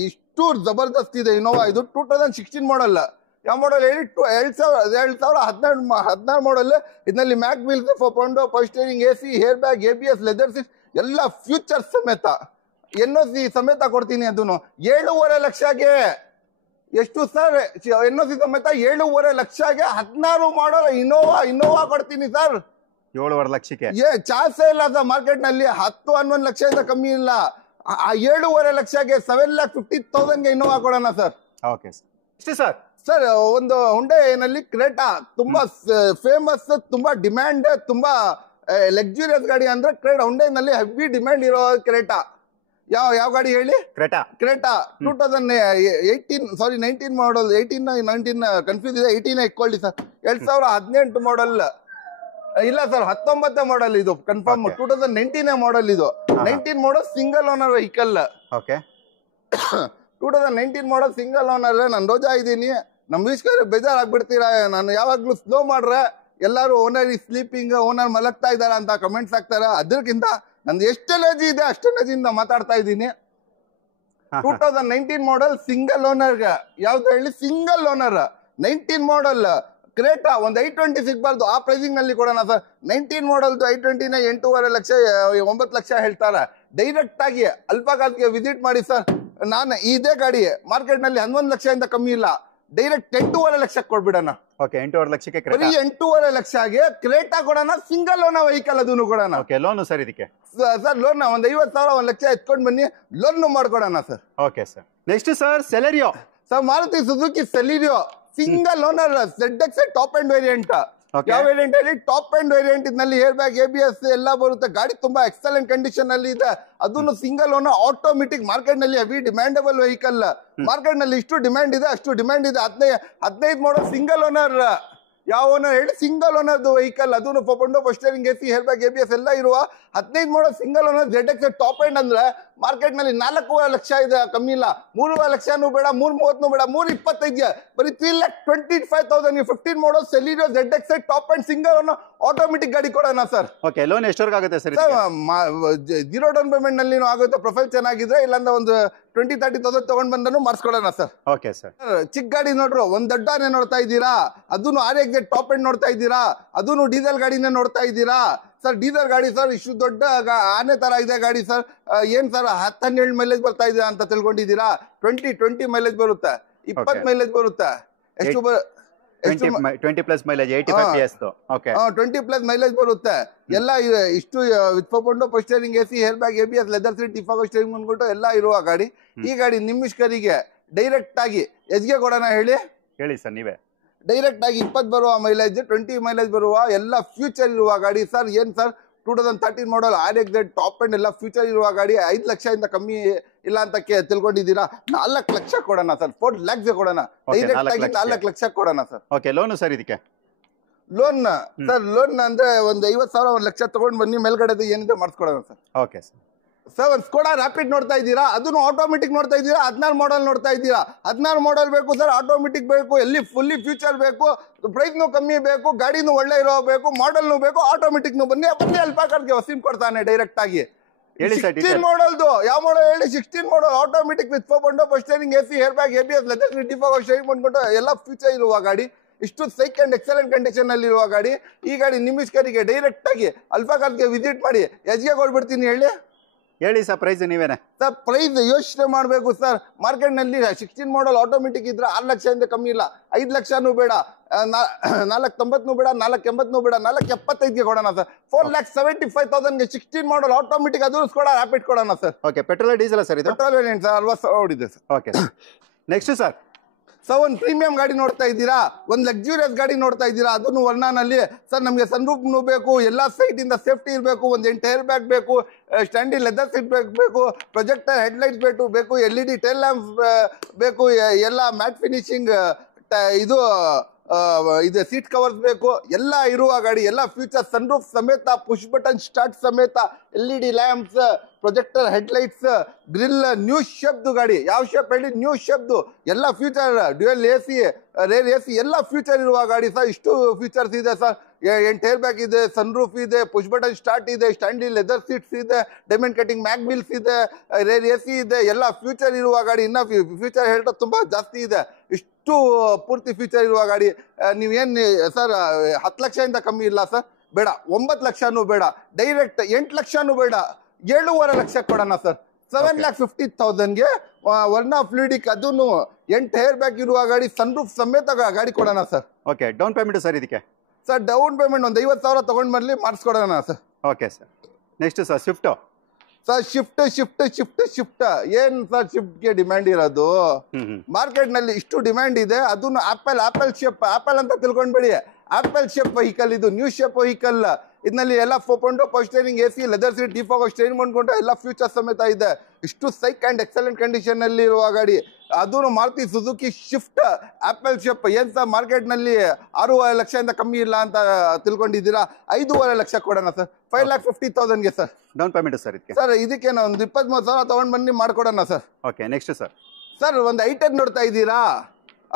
ಇಷ್ಟು ಜಬರ್ದಸ್ತ್ ಇದೆ ಇನೋವಾ. ಇದು 2016 ಮಾಡಲ್. ಯಾವ ಮಾಡಲ್ ಹೇಳಿ? 2016 ಮಾಡಲ್. ಇದರಲ್ಲಿ mag wheels, 4 power steering, AC, air bag, ABS, leather seat ಎಲ್ಲ ಫ್ಯೂಚರ್ ಸಮೇತ, NOC ಸಮೇತ ಕೊಡ್ತೀನಿ. ಅದನ್ನು 7.5 ಲಕ್ಷಗೆ. ಎಷ್ಟು ಸರ್? NOC ಸಮೇತ 7.5 ಲಕ್ಷಗೆ 16 ಮಾಡಲ್ ಇನೋವಾ ಕೊಡ್ತೀನಿ ಸರ್. 7.5 ಲಕ್ಷಕ್ಕೆ ಚಾನ್ಸೇ ಇಲ್ಲ ಸರ್. ಮಾರ್ಕೆಟ್ ನಲ್ಲಿ 10-11 ಲಕ್ಷದಿಂದ ಕಮ್ಮಿ ಇಲ್ಲ. 7.5 ಲಕ್ಷಗೆ 7,50,000ಗೆ ಇನೋವಾ ಕೊಡೋಣ ಸರ್. Okay sir. ಸರ್ ಒಂದು ಹುಂಡೈ ನಲ್ಲಿ ಕ್ರೇಟಾ ತುಂಬಾ ಫೇಮಸ್, ತುಂಬಾ ಡಿಮ್ಯಾಂಡ್, ತುಂಬಾ ಲಕ್ಸುರಿಯಸ್ ಗಾಡಿ ಅಂದ್ರೆ ಕ್ರೇಟಾ. ಹುಂಡೈ ನಲ್ಲಿ ಹೆವಿ ಡಿಮ್ಯಾಂಡ್ ಇರೋ ಕ್ರೇಟಾ. ಯಾವ ಗಾಡಿ ಹೇಳಿ? ಕ್ರೇಟಾ 19 ಮಾಡಲ್. 18 19 ಕನ್ಫ್ಯೂಸ್ ಇದೆ. 18 ಇಟ್ಕೊಳ್ಳಿ ಸರ್. 2018 ಮಾಡಲ್. ಇಲ್ಲ ಸರ್ 19 ಮಾಡಲ್ ಇದು ಕನ್ಫರ್ಮ್. 2019 ಮಾಡಲ್ ಇದು. 19 ಮಾಡಲ್ ಸಿಂಗಲ್ ಓನರ್ ವೆಹಿಕಲ್. ಓಕೆ 2019 ಮಾಡಲ್ ಸಿಂಗಲ್ ಓನರ್. ನಾನು ರೋಜಾ ಇದ್ದೀನಿ. ನಮ್ ವೀಕ್ಷಕರು ಬೇಜಾರಾಗ್ಬಿಡ್ತೀರಾ, ನಾನು ಯಾವಾಗ್ಲೂ ಸ್ಲೋ ಮಾಡ್ರೆ ಎಲ್ಲಾರು ಓನರ್ ಈ ಸ್ಲೀಪಿಂಗ್, ಓನರ್ ಮಲಗ್ತಾ ಇದಾರ ಅಂತ ಕಮೆಂಟ್ಸ್ ಹಾಕ್ತಾರ. ಅದಕ್ಕಿಂತ ನಂದು ಎಷ್ಟು ಎನರ್ಜಿ ಇದೆ ಅಷ್ಟು ಎನರ್ಜಿಯಿಂದ ಮಾತಾಡ್ತಾ ಇದ್ದೀನಿ. 2019 ಮಾಡಲ್ ಸಿಂಗಲ್ ಓನರ್. ಯಾವ್ದು ಹೇಳಿ? ಸಿಂಗಲ್ ಓನರ್ 19 ಮಾಡಲ್ ಕ್ರೇಟಾ. ಒಂದು 820 ಸಿಗ್ಬಾರ್ದು ಆ ಪ್ರೈಸಿಂಗ್ ನಲ್ಲಿ ಕೊಡೋಣ ಸರ್. 19 ಮಾಡಲ್ದು 820ನ 8.5 ಲಕ್ಷ 9 ಲಕ್ಷ ಹೇಳ್ತಾರೆ. ಡೈರೆಕ್ಟ್ ಆಗಿ ಅಲ್ಪಕಾಲ್ಗೆ ವಿಸಿಟ್ ಮಾಡಿ ಸರ್. ನಾನು ಇದೇ ಗಾಡಿ ಮಾರ್ಕೆಟ್ ನಲ್ಲಿ 11 ಲಕ್ಷದಿಂದ ಕಮ್ಮಿ ಇಲ್ಲ. ಡೈರೆಕ್ಟ್ 8.5 ಲಕ್ಷಕ್ಕೆ ಕೊಡ್ಬಿಡೋಣ. ಓಕೆ 8.5 ಲಕ್ಷಕ್ಕೆ ಬರೀ 8.5 ಲಕ್ಷಗೆ ಕ್ರೇಟಾ ಕೊಡೋಣ. ಸಿಂಗಲ್ ಓನರ್ ವೆಹಿಕಲ್ ಅದನ್ನು ಕೊಡೋಣ. ಓಕೆ ಲೋನು ಸರ್ ಇದಕ್ಕೆ? ಸರ್ ಲೋನ್ ಒಂದು 50,000 1 ಲಕ್ಷ ಎತ್ಕೊಂಡ್ ಬನ್ನಿ, ಲೋನ್ ಮಾಡ್ಕೊಡೋಣ sir. Okay sir. Next sir Celerio. Sir Maruti Suzuki Celerio single owner ZX top end variant. ಯಾವ ವೇರಿಯಂಟ್ ಹೇಳಿ? ಟಾಪ್ ಅಂಡ್ ವೇರಿಯಂಟ್ ಇದ್ನಲ್ಲಿ ಏರ್ ಬ್ಯಾಗ್, ABS ಎಲ್ಲ ಬರುತ್ತೆ. ಗಾಡಿ ತುಂಬಾ ಎಕ್ಸಲೆಂಟ್ ಕಂಡೀಷನ್ ಅಲ್ಲಿ ಇದೆ. ಅದನ್ನು ಸಿಂಗಲ್ ಓನರ್ ಆಟೋಮೆಟಿಕ್. ಮಾರ್ಕೆಟ್ ನಲ್ಲಿ ಹೆವಿ ಡಿಮ್ಯಾಂಡಬಲ್ ವೆಹಿಕಲ್. ಮಾರ್ಕೆಟ್ ನಲ್ಲಿ ಇಷ್ಟು ಡಿಮ್ಯಾಂಡ್ ಇದೆ ಅಷ್ಟು ಡಿಮ್ಯಾಂಡ್ ಇದೆ. 15 ಮಾಡಲ್ ಸಿಂಗಲ್ ಓನರ್. ಯಾವ ಓನರ್ ಹೇಳಿ? ಸಿಂಗಲ್ ಓನರ್ದು ವೆಹಿಕಲ್. ಅದನ್ನು ಪೊಂಡೋ power steering AC air bag ABS ಎಲ್ಲ ಇರುವ 15 model single owner ZX top end. ಅಂದ್ರೆ ಮಾರ್ಕೆಟ್ ನಲ್ಲಿ 4.5 ಲಕ್ಷ ಇದೆ, ಕಮ್ಮಿ ಇಲ್ಲ. 3.5 ಲಕ್ಷನೂ ಬೇಡ, 3.30 ಬೇಡ, 3.25 ಬರೀ 3,25,000. 15 model Celerio ZX top end single owner automatic ಗಾಡಿ ಕೊಡೋಣ ಸರ್. ಓಕೆ ಲೋನ್ ಎಷ್ಟವರೆಗೆ ಆಗುತ್ತೆ ಸರ್? ಜೀರೋ ಡೌನ್ ಪೇಮೆಂಟ್ ನಲ್ಲಿ ಆಗುತ್ತೆ. ಪ್ರೊಫೈಲ್ ಚೆನ್ನಾಗಿದ್ರೆ, ಇಲ್ಲಾಂದ್ರೆ ಒಂದು 20,000-30,000 ತಗೊಂಡ್ ಬಂದನು ಮಾಡಿಸ್ಕೊಡೋಣ ಸರ್. Okay sir. ಚಿಕ್ಕ ಗಾಡಿ ನೋಡ್ರು, ಒಂದ್ ದೊಡ್ಡನೇ ನೋಡ್ತಾ ಇದ್ದೀರಾ, ಅದನ್ನು RX ಟಾಪ್ ಎಂಡ್ ನೋಡ್ತಾ ಇದ್ದೀರಾ, ಅದನ್ನು ಡೀಸೆಲ್ ಗಾಡಿನೇ ನೋಡ್ತಾ ಇದ್ದೀರಾ ಸರ್. ಡೀಸೆಲ್ ಗಾಡಿ ಸರ್, ಇಷ್ಟು ದೊಡ್ಡ ಆನೆ ತರ ಇದೆ ಗಾಡಿ ಸರ್. ಏನ್ ಸರ್ 10-12 ಮೈಲೇಜ್ ಬರ್ತಾ ಇದೆ ಅಂತ ತಿಳ್ಕೊಂಡಿದ್ದೀರಾ? 20 ಮೈಲೇಜ್ ಬರುತ್ತೆ, 20 ಮೈಲೇಜ್ ಬರುತ್ತೆ. ಎಷ್ಟು 20 plus mileage 85 PS. Okay 20 plus mileage ಬರುತ್ತೆ. ಎಲ್ಲ ಇಷ್ಟು ವಿತ್ಕೊಂಡು power steering AC air bag ABS leather seat defogger steering ಬಂದ್ಬಿಟ್ಟು ಎಲ್ಲ ಇರುವ ಗಾಡಿ. ಈ ಗಾಡಿ ನಿಮ್ಮಿಷ್ಕರಿಗೆ ಡೈರೆಕ್ಟ್ ಆಗಿ ಎಜ್ಗೆ ಕೊಡೋಣ ಹೇಳಿ ಸರ್ ನೀವೇ. ಡೈರೆಕ್ಟ್ ಆಗಿ 20 ಬರುವ ಮೈಲೇಜ್, 20 ಮೈಲೇಜ್ ಬರುವ ಎಲ್ಲ ಫ್ಯೂಚರ್ ಇರುವ ಗಾಡಿ ಸರ್. ಏನ್ sir 2013 model RX top and ಎಲ್ಲ ಫ್ಯೂಚರ್ ಇರುವ ಗಾಡಿ. 5 ಲಕ್ಷದಿಂದ ಕಮ್ಮಿ ಇಲ್ಲ ಅಂತ ತಿಳ್ಕೊಂಡಿದ್ದೀರಾ? 4 ಲಕ್ಷ ಕೊಡೋಣ ಸರ್. 4 lakhs ಕೊಡೋಣ. ಡೈರೆಕ್ಟ್ ಆಗಿ 4 ಲಕ್ಷ ಕೊಡೋಣ ಸರ್. ಓಕೆ ಲೋನು ಸರ್ ಇದಕ್ಕೆ? ಲೋನ್ ಸರ್, ಲೋನ್ ಅಂದ್ರೆ ಒಂದು 50,000 1 ಲಕ್ಷ ತಗೊಂಡ್ ಬನ್ನಿ, ಮೇಲ್ಗಡೆ ಏನಿದೆ ಮಾಡಿಸ್ಕೊಡೋಣ ಸರ್. Okay sir. ಒಂದು ಸ್ಕೋಡಾ ರ್ಯಾಪಿಡ್ ನೋಡ್ತಾ ಇದ್ದೀರಾ, ಅದನ್ನು ಆಟೋಮೆಟಿಕ್ ನೋಡ್ತಾ ಇದ್ದೀರಾ. 16 ಮಾಡಲ್ ನೋಡ್ತಾ ಇದ್ದೀರಾ. 16 ಮಾಡಲ್ ಬೇಕು ಸರ್, ಆಟೋಮೆಟಿಕ್ ಬೇಕು, ಎಲ್ಲಿ ಫುಲ್ಲಿ ಫ್ಯೂಚರ್ ಬೇಕು, ಪ್ರೈಸ್ನು ಕಮ್ಮಿ ಬೇಕು, ಗಾಡಿನೂ ಒಳ್ಳೆ ಇರೋ ಬೇಕು, ಮಾಡಲ್ನು ಬೇಕು, ಆಟೋಮೆಟಿಕ್ನು ಬನ್ನಿ ಅಲ್ಪಾಕಾರ್ಗೆ ವಸೀಮ್ ಕೊಡ್ತಾನೆ ಡೈರೆಕ್ಟ್ ಆಗಿ. 16 ಮಾಡಲ್ದು ಯಾವ ಮಾಡಲ್ ಹೇಳಿ? 16 ಮಾಡಲ್ ಆಟೋಮೆಟಿಕ್ ವಿತ್ ಪೊಂಡೋ power steering AC air bag ABS leather seat defogger steering ಬಂದ್ಬಿಟ್ಟು ಎಲ್ಲ ಫ್ಯೂಚರ್ ಇರುವ ಗಾಡಿ. ಇಷ್ಟು ಸೈಕ್ ಅಂಡ್ ಎಕ್ಸಲೆಂಟ್ ಕಂಡೀಷನ್ ಅಲ್ಲಿ ಇರುವ ಗಾಡಿ. ಈ ಗಾಡಿ ನಿಮ್ಮಿಷ್ಕರಿಗೆ ಡೈರೆಕ್ಟ್ ಆಗಿ ಅಲ್ಪಾಕಾರ್ಗೆ ವಿಸಿಟ್ ಮಾಡಿ ಎಜ್ಗೆ ಕೊಡ್ಬಿಡ್ತೀನಿ ಹೇಳಿ ಸರ್. ಪ್ರೈಸ್ ನೀವೇನೆ ಸರ್? ಪ್ರೈಸ್ ಯೋಚನೆ ಮಾಡಬೇಕು ಸರ್. ಮಾರ್ಕೆಟ್ ನಲ್ಲಿ 16 ಮಾಡಲ್ ಆಟೋಮೆಟಿಕ್ ಇದ್ರೆ 6 ಲಕ್ಷದಿಂದ ಕಮ್ಮಿ ಇಲ್ಲ. 5 ಲಕ್ಷನೂ ಬೇಡ, 490 ಬೇಡ, 480 ಬೇಡ, 475 ಕೊಡೋಣ ಸರ್. 4,75,000 16 ಮಾಡಲ್ ಆಟೋಮೆಟಿಕ್ ಅದು ಕೂಡ ರ್ಯಾಪಿಡ್ ಕೊಡೋಣ sir. Okay petrol diesel sir ಇದು? ಪೆಟ್ರೋಲ್ ವೇರಿಯಂಟ್ ಸರ್, 60,000 ಓಡಿದೆ sir. Okay next sir sir ಒಂದು ಪ್ರೀಮಿಯಂ ಗಾಡಿ ನೋಡ್ತಾ ಇದ್ದೀರಾ, ಒಂದು ಲಕ್ಸುರಿಯಸ್ ಗಾಡಿ ನೋಡ್ತಾ ಇದ್ದೀರಾ, ಅದನ್ನು ವರ್ಣಾನಲ್ಲಿ ಸರ್. ನಮಗೆ ಸನ್ರೂಫ್ನು ಬೇಕು, ಎಲ್ಲ ಸೈಟ್ ಇಂದ ಸೇಫ್ಟಿ ಇರಬೇಕು, ಒಂದು 8 ಏರ್ ಬ್ಯಾಗ್ ಬೇಕು, ಸ್ಟ್ಯಾಂಡಿ ಲೆದರ್ ಸೀಟ್ ಬೇಕು, ಪ್ರೊಜೆಕ್ಟರ್ ಹೆಡ್ಲೈಟ್ಸ್ ಬೇಕು, LED ಟೇಲ್ ಲ್ಯಾಂಪ್ಸ್ ಬೇಕು, ಎಲ್ಲ ಮ್ಯಾಟ್ ಫಿನಿಶಿಂಗ್ ಇದು ಸೀಟ್ ಕವರ್ಸ್ ಬೇಕು, ಎಲ್ಲ ಇರುವ ಗಾಡಿ. ಎಲ್ಲ ಫ್ಯೂಚರ್ ಸನ್ರೂಫ್ ಸಮೇತ, ಪುಷ್ ಬಟನ್ ಸ್ಟಾರ್ಟ್ ಸಮೇತ, LED lamps, projector headlights, grill, new ಶೇಪ್ದು ಗಾಡಿ. ಯಾವ ಶೇಪ್ ಹೇಳಿ? ನ್ಯೂ ಶೇಪ್ದು. ಎಲ್ಲ feature, dual AC, rear AC ಎಲ್ಲ ಫ್ಯೂಚರ್ ಇರುವ ಗಾಡಿ ಸರ್. ಇಷ್ಟು ಫ್ಯೂಚರ್ಸ್ ಇದೆ ಸರ್. 8 ಏರ್ ಬ್ಯಾಗ್ ಇದೆ, ಸನ್ರೂಫ್ ಇದೆ, ಪುಷ್ ಬಟನ್ ಸ್ಟಾರ್ಟ್ ಇದೆ, ಸ್ಟ್ಯಾಂಡಿ ಲೆದರ್ ಸೀಟ್ಸ್ ಇದೆ, ಡೈಮಂಡ್ ಕಟಿಂಗ್ ಮ್ಯಾಗ್ ವೀಲ್ಸ್ ಇದೆ, ರೇರ್ AC ಇದೆ, ಎಲ್ಲ ಫ್ಯೂಚರ್ ಇರುವ ಗಾಡಿ. ಇನ್ನ ಫ್ಯೂಚರ್ ಹೇಳ್ತಾ ತುಂಬಾ ಜಾಸ್ತಿ ಇದೆ. ಇಷ್ಟು ಪೂರ್ತಿ ಫ್ಯೂಚರ್ ಇರುವ ಗಾಡಿ. ನೀವೇನು ಸರ್ 10 ಲಕ್ಷದಿಂದ ಕಮ್ಮಿ ಇಲ್ಲ ಸರ್. ಬೇಡ 9 ಲಕ್ಷನೂ ಬೇಡ, ಡೈರೆಕ್ಟ್ 8 ಲಕ್ಷನೂ ಬೇಡ, 7.5 ಲಕ್ಷ ಕೊಡೋಣ ಸರ್. 7,50,000ಗೆ ವರ್ನಾ ಫ್ಲೂಯಿಡಿಕ್, ಅದನ್ನು 8 ಏರ್ ಬ್ಯಾಗ್ ಇರುವ ಗಾಡಿ, ಸನ್ರೂಫ್ ಸಮೇತ ಗಾಡಿ ಕೊಡೋಣ sir. Okay down payment sir ಇದಕ್ಕೆ? ಸರ್ ಡೌನ್ ಪೇಮೆಂಟ್ ಒಂದು 50,000 ತಗೊಂಡ್ ಬರ್ಲಿ, ಮಾಡಿಸ್ಕೊಡೋಣ sir. Okay sir. Next sir Swift sir. Swift ಏನ್ ಸರ್ ಶಿಫ್ಟ್ಗೆ ಡಿಮ್ಯಾಂಡ್ ಇರೋದು? ಮಾರ್ಕೆಟ್ ನಲ್ಲಿ ಇಷ್ಟು ಡಿಮ್ಯಾಂಡ್ ಇದೆ. ಅದನ್ನು ಆಪಲ್ ಶೇಪ್, ಆಪಲ್ ಅಂತ ತಿಳ್ಕೊಂಡ್ಬೇಡಿ, ಆಪಲ್ ಶೇಪ್ ವೆಹಿಕಲ್ ಇದು, ನ್ಯೂ ಶೇಪ್ ವೆಹಿಕಲ್. ಇದರಲ್ಲಿ ಎಲ್ಲ ಪೊಂಡೋ power steering AC leather seat defogger steering ಬಂದ್ಕೊಂಡು ಎಲ್ಲ ಫ್ಯೂಚರ್ ಸಮೇತ ಇದೆ. ಇಷ್ಟು ಸೈಕ್ ಅಂಡ್ ಎಕ್ಸಲೆಂಟ್ ಕಂಡೀಷನ್ ಅಲ್ಲಿ ಇರುವ ಗಾಡಿ. ಅದೂ Maruti Suzuki Swift apple shape ಏನ್ ಸರ್ ಮಾರ್ಕೆಟ್ ನಲ್ಲಿ 6.5 ಲಕ್ಷದಿಂದ ಕಮ್ಮಿ ಇಲ್ಲ ಅಂತ ತಿಳ್ಕೊಂಡಿದ್ದೀರಾ? 5.5 ಲಕ್ಷ ಕೊಡೋಣ ಸರ್, 5,50,000ಗೆ ಸರ್. ಡೌನ್ ಪೇಮೆಂಟ್ ಸರ್ ಇದಕ್ಕೆ? ಸರ್ ಇದಕ್ಕೇನೋ ಒಂದು 23,000 ತಗೊಂಡ್ ಬನ್ನಿ ಮಾಡ್ಕೊಡೋಣ sir. Okay, next sir. Sir ಒಂದು i10 ನೋಡ್ತಾ ಇದ್ದೀರಾ?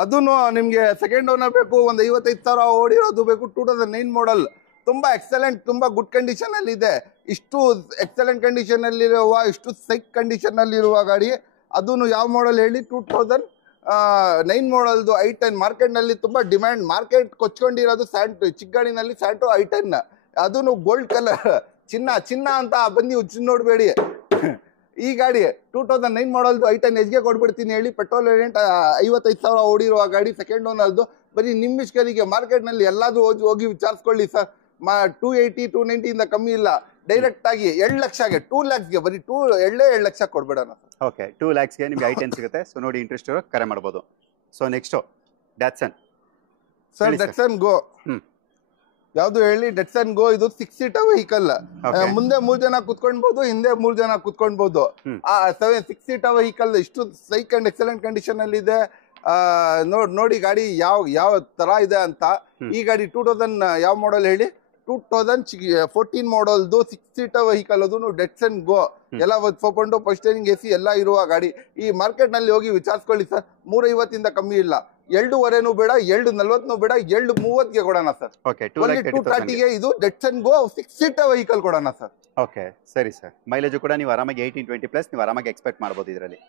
ಅದೂ ನಿಮ್ಗೆ ಸೆಕೆಂಡ್ ಓನರ್ ಬೇಕು, ಒಂದು 55,000 ಓಡಿರೋದು ಬೇಕು, 2009 ಮಾಡಲ್. ತುಂಬಾ ಎಕ್ಸಲೆಂಟ್, ತುಂಬಾ ಗುಡ್ ಕಂಡೀಷನ್ ಅಲ್ಲಿ ಇದೆ. ಇಷ್ಟು ಎಕ್ಸಲೆಂಟ್ ಕಂಡೀಷನ್ ಅಲ್ಲಿರುವ, ಇಷ್ಟು ಸೈಕ್ ಕಂಡೀಷನ್ ಅಲ್ಲಿರುವ ಗಾಡಿ. ಅದೂ ಯಾವ ಮಾಡಲ್ ಹೇಳಿ? 2009 ಮಾಡಲ್ದು i10. ಮಾರ್ಕೆಟ್ ನಲ್ಲಿ ತುಂಬಾ ಡಿಮ್ಯಾಂಡ್, ಮಾರ್ಕೆಟ್ ಕೊಚ್ಕೊಂಡಿರೋದು ಸ್ಯಾಂಟೋ, ಚಿಕ್ಕಾಡಿನಲ್ಲಿ ಸ್ಯಾಂಟೋ i10. ಅದೂ ಗೋಲ್ಡ್ ಕಲರ್, ಚಿನ್ನ ಅಂತ ಬನ್ನಿ ಹುಚ್ಚು ನೋಡ್ಬೇಡಿ. ಈ ಗಾಡಿ 2009 ಮಾಡಲ್ದು i10 ಎಜ್ಗೆ ಕೊಡ್ಬಿಡ್ತೀನಿ ಹೇಳಿ. ಪೆಟ್ರೋಲ್ ವೇರಿಯಂಟ್ 55,000 ಓಡಿರುವ ಗಾಡಿ, ಸೆಕೆಂಡ್ ಓನರ್ದು. ಬರೀ ನಿಮ್ಮಿಷ್ಕರಿಗೆ ಮಾರ್ಕೆಟ್ ನಲ್ಲಿ ಎಲ್ಲಾದ್ರೂ ಹೋಗಿ ವಿಚಾರಿಸ್ಕೊಳ್ಳಿ ಸರ್. 280 290 ಇಂದ ಕಮ್ಮಿ ಇಲ್ಲ. ಡೈರೆಕ್ಟ್ ಆಗಿ 2 ಲಕ್ಷಗೆ, 2 ಲ್ಯಾಕ್ಸ್ಗೆ, ಬರೀ 2 ಲಕ್ಷ ಕೊಡ್ಬೇಡಣ. ಓಕೆ, 2 ಲ್ಯಾಕ್ಸ್ಗೆ ನಿಮ್ಗೆ i10 ಸಿಗುತ್ತೆ. ಸೊ ನೋಡಿ, ಇಂಟ್ರೆಸ್ಟ್ ಇರೋ ಕರೆ ಮಾಡ್ಬೋದು. So next Datsun sir. Datsun go ಯಾವ್ದು ಹೇಳಿ? ಡೆಟ್ಸನ್ ಗೋ ಇದು 6 ಸೀಟರ್ ವೆಹಿಕಲ್. ಮುಂದೆ 3 ಜನ ಕುತ್ಕೊಳ್ಬಹುದು, ಹಿಂದೆ 3 ಜನ ಕುತ್ಕೊಳ್ಬಹುದು. 6 ಸೀಟರ್ ವೆಹಿಕಲ್ ಇಷ್ಟು ಸೈಕ್ ಅಂಡ್ ಎಕ್ಸಲೆಂಟ್ ಕಂಡೀಷನ್ ಅಲ್ಲಿ ಇದೆ. ನೋಡಿ ಗಾಡಿ ಯಾವ ತರ ಇದೆ ಅಂತ. ಈ ಗಾಡಿ 2000 ಯಾವ ಮಾಡಲ್ ಹೇಳಿ? 2014 ಮಾಡಲ್ದು 6 ಸೀಟರ್ ವೆಹಿಕಲ್. ಅದು ಡೆಟ್ಸನ್ ಗೋ ಎಲ್ಲ 4.0 ಪೋಸ್ಟರಿಂಗ್ AC ಎಲ್ಲ ಇರುವ ಗಾಡಿ. ಈ ಮಾರ್ಕೆಟ್ ನಲ್ಲಿ ಹೋಗಿ ವಿಚಾರಿಸ್ಕೊಳ್ಳಿ ಸರ್. 350 ಇಂದ ಕಮ್ಮಿ ಇಲ್ಲ. 2.25 ಬೇಡ, 2.40 ಬೇಡ, 2.30ಗೆ ಕೊಡೋಣ ಸರ್. ಓಕೆ, 230ಗೆ ಇದು ಡೆಟ್ಸನ್ ಗೋ 6 ಸೀಟರ್ ವೆಹಿಕಲ್ ಕೊಡೋಣ ಸರ್. ಓಕೆ, ಸರಿ ಸರ್. ಮೈಲೇಜ್ ಕೂಡ ನೀವು ಆರಾಮಾಗಿ 18-20+ ನೀವು ಆರಾಮಾಗಿ ಎಕ್ಸ್ಪೆಕ್ಟ್ ಮಾಡ್ಬೋದು. ಇದರಲ್ಲಿ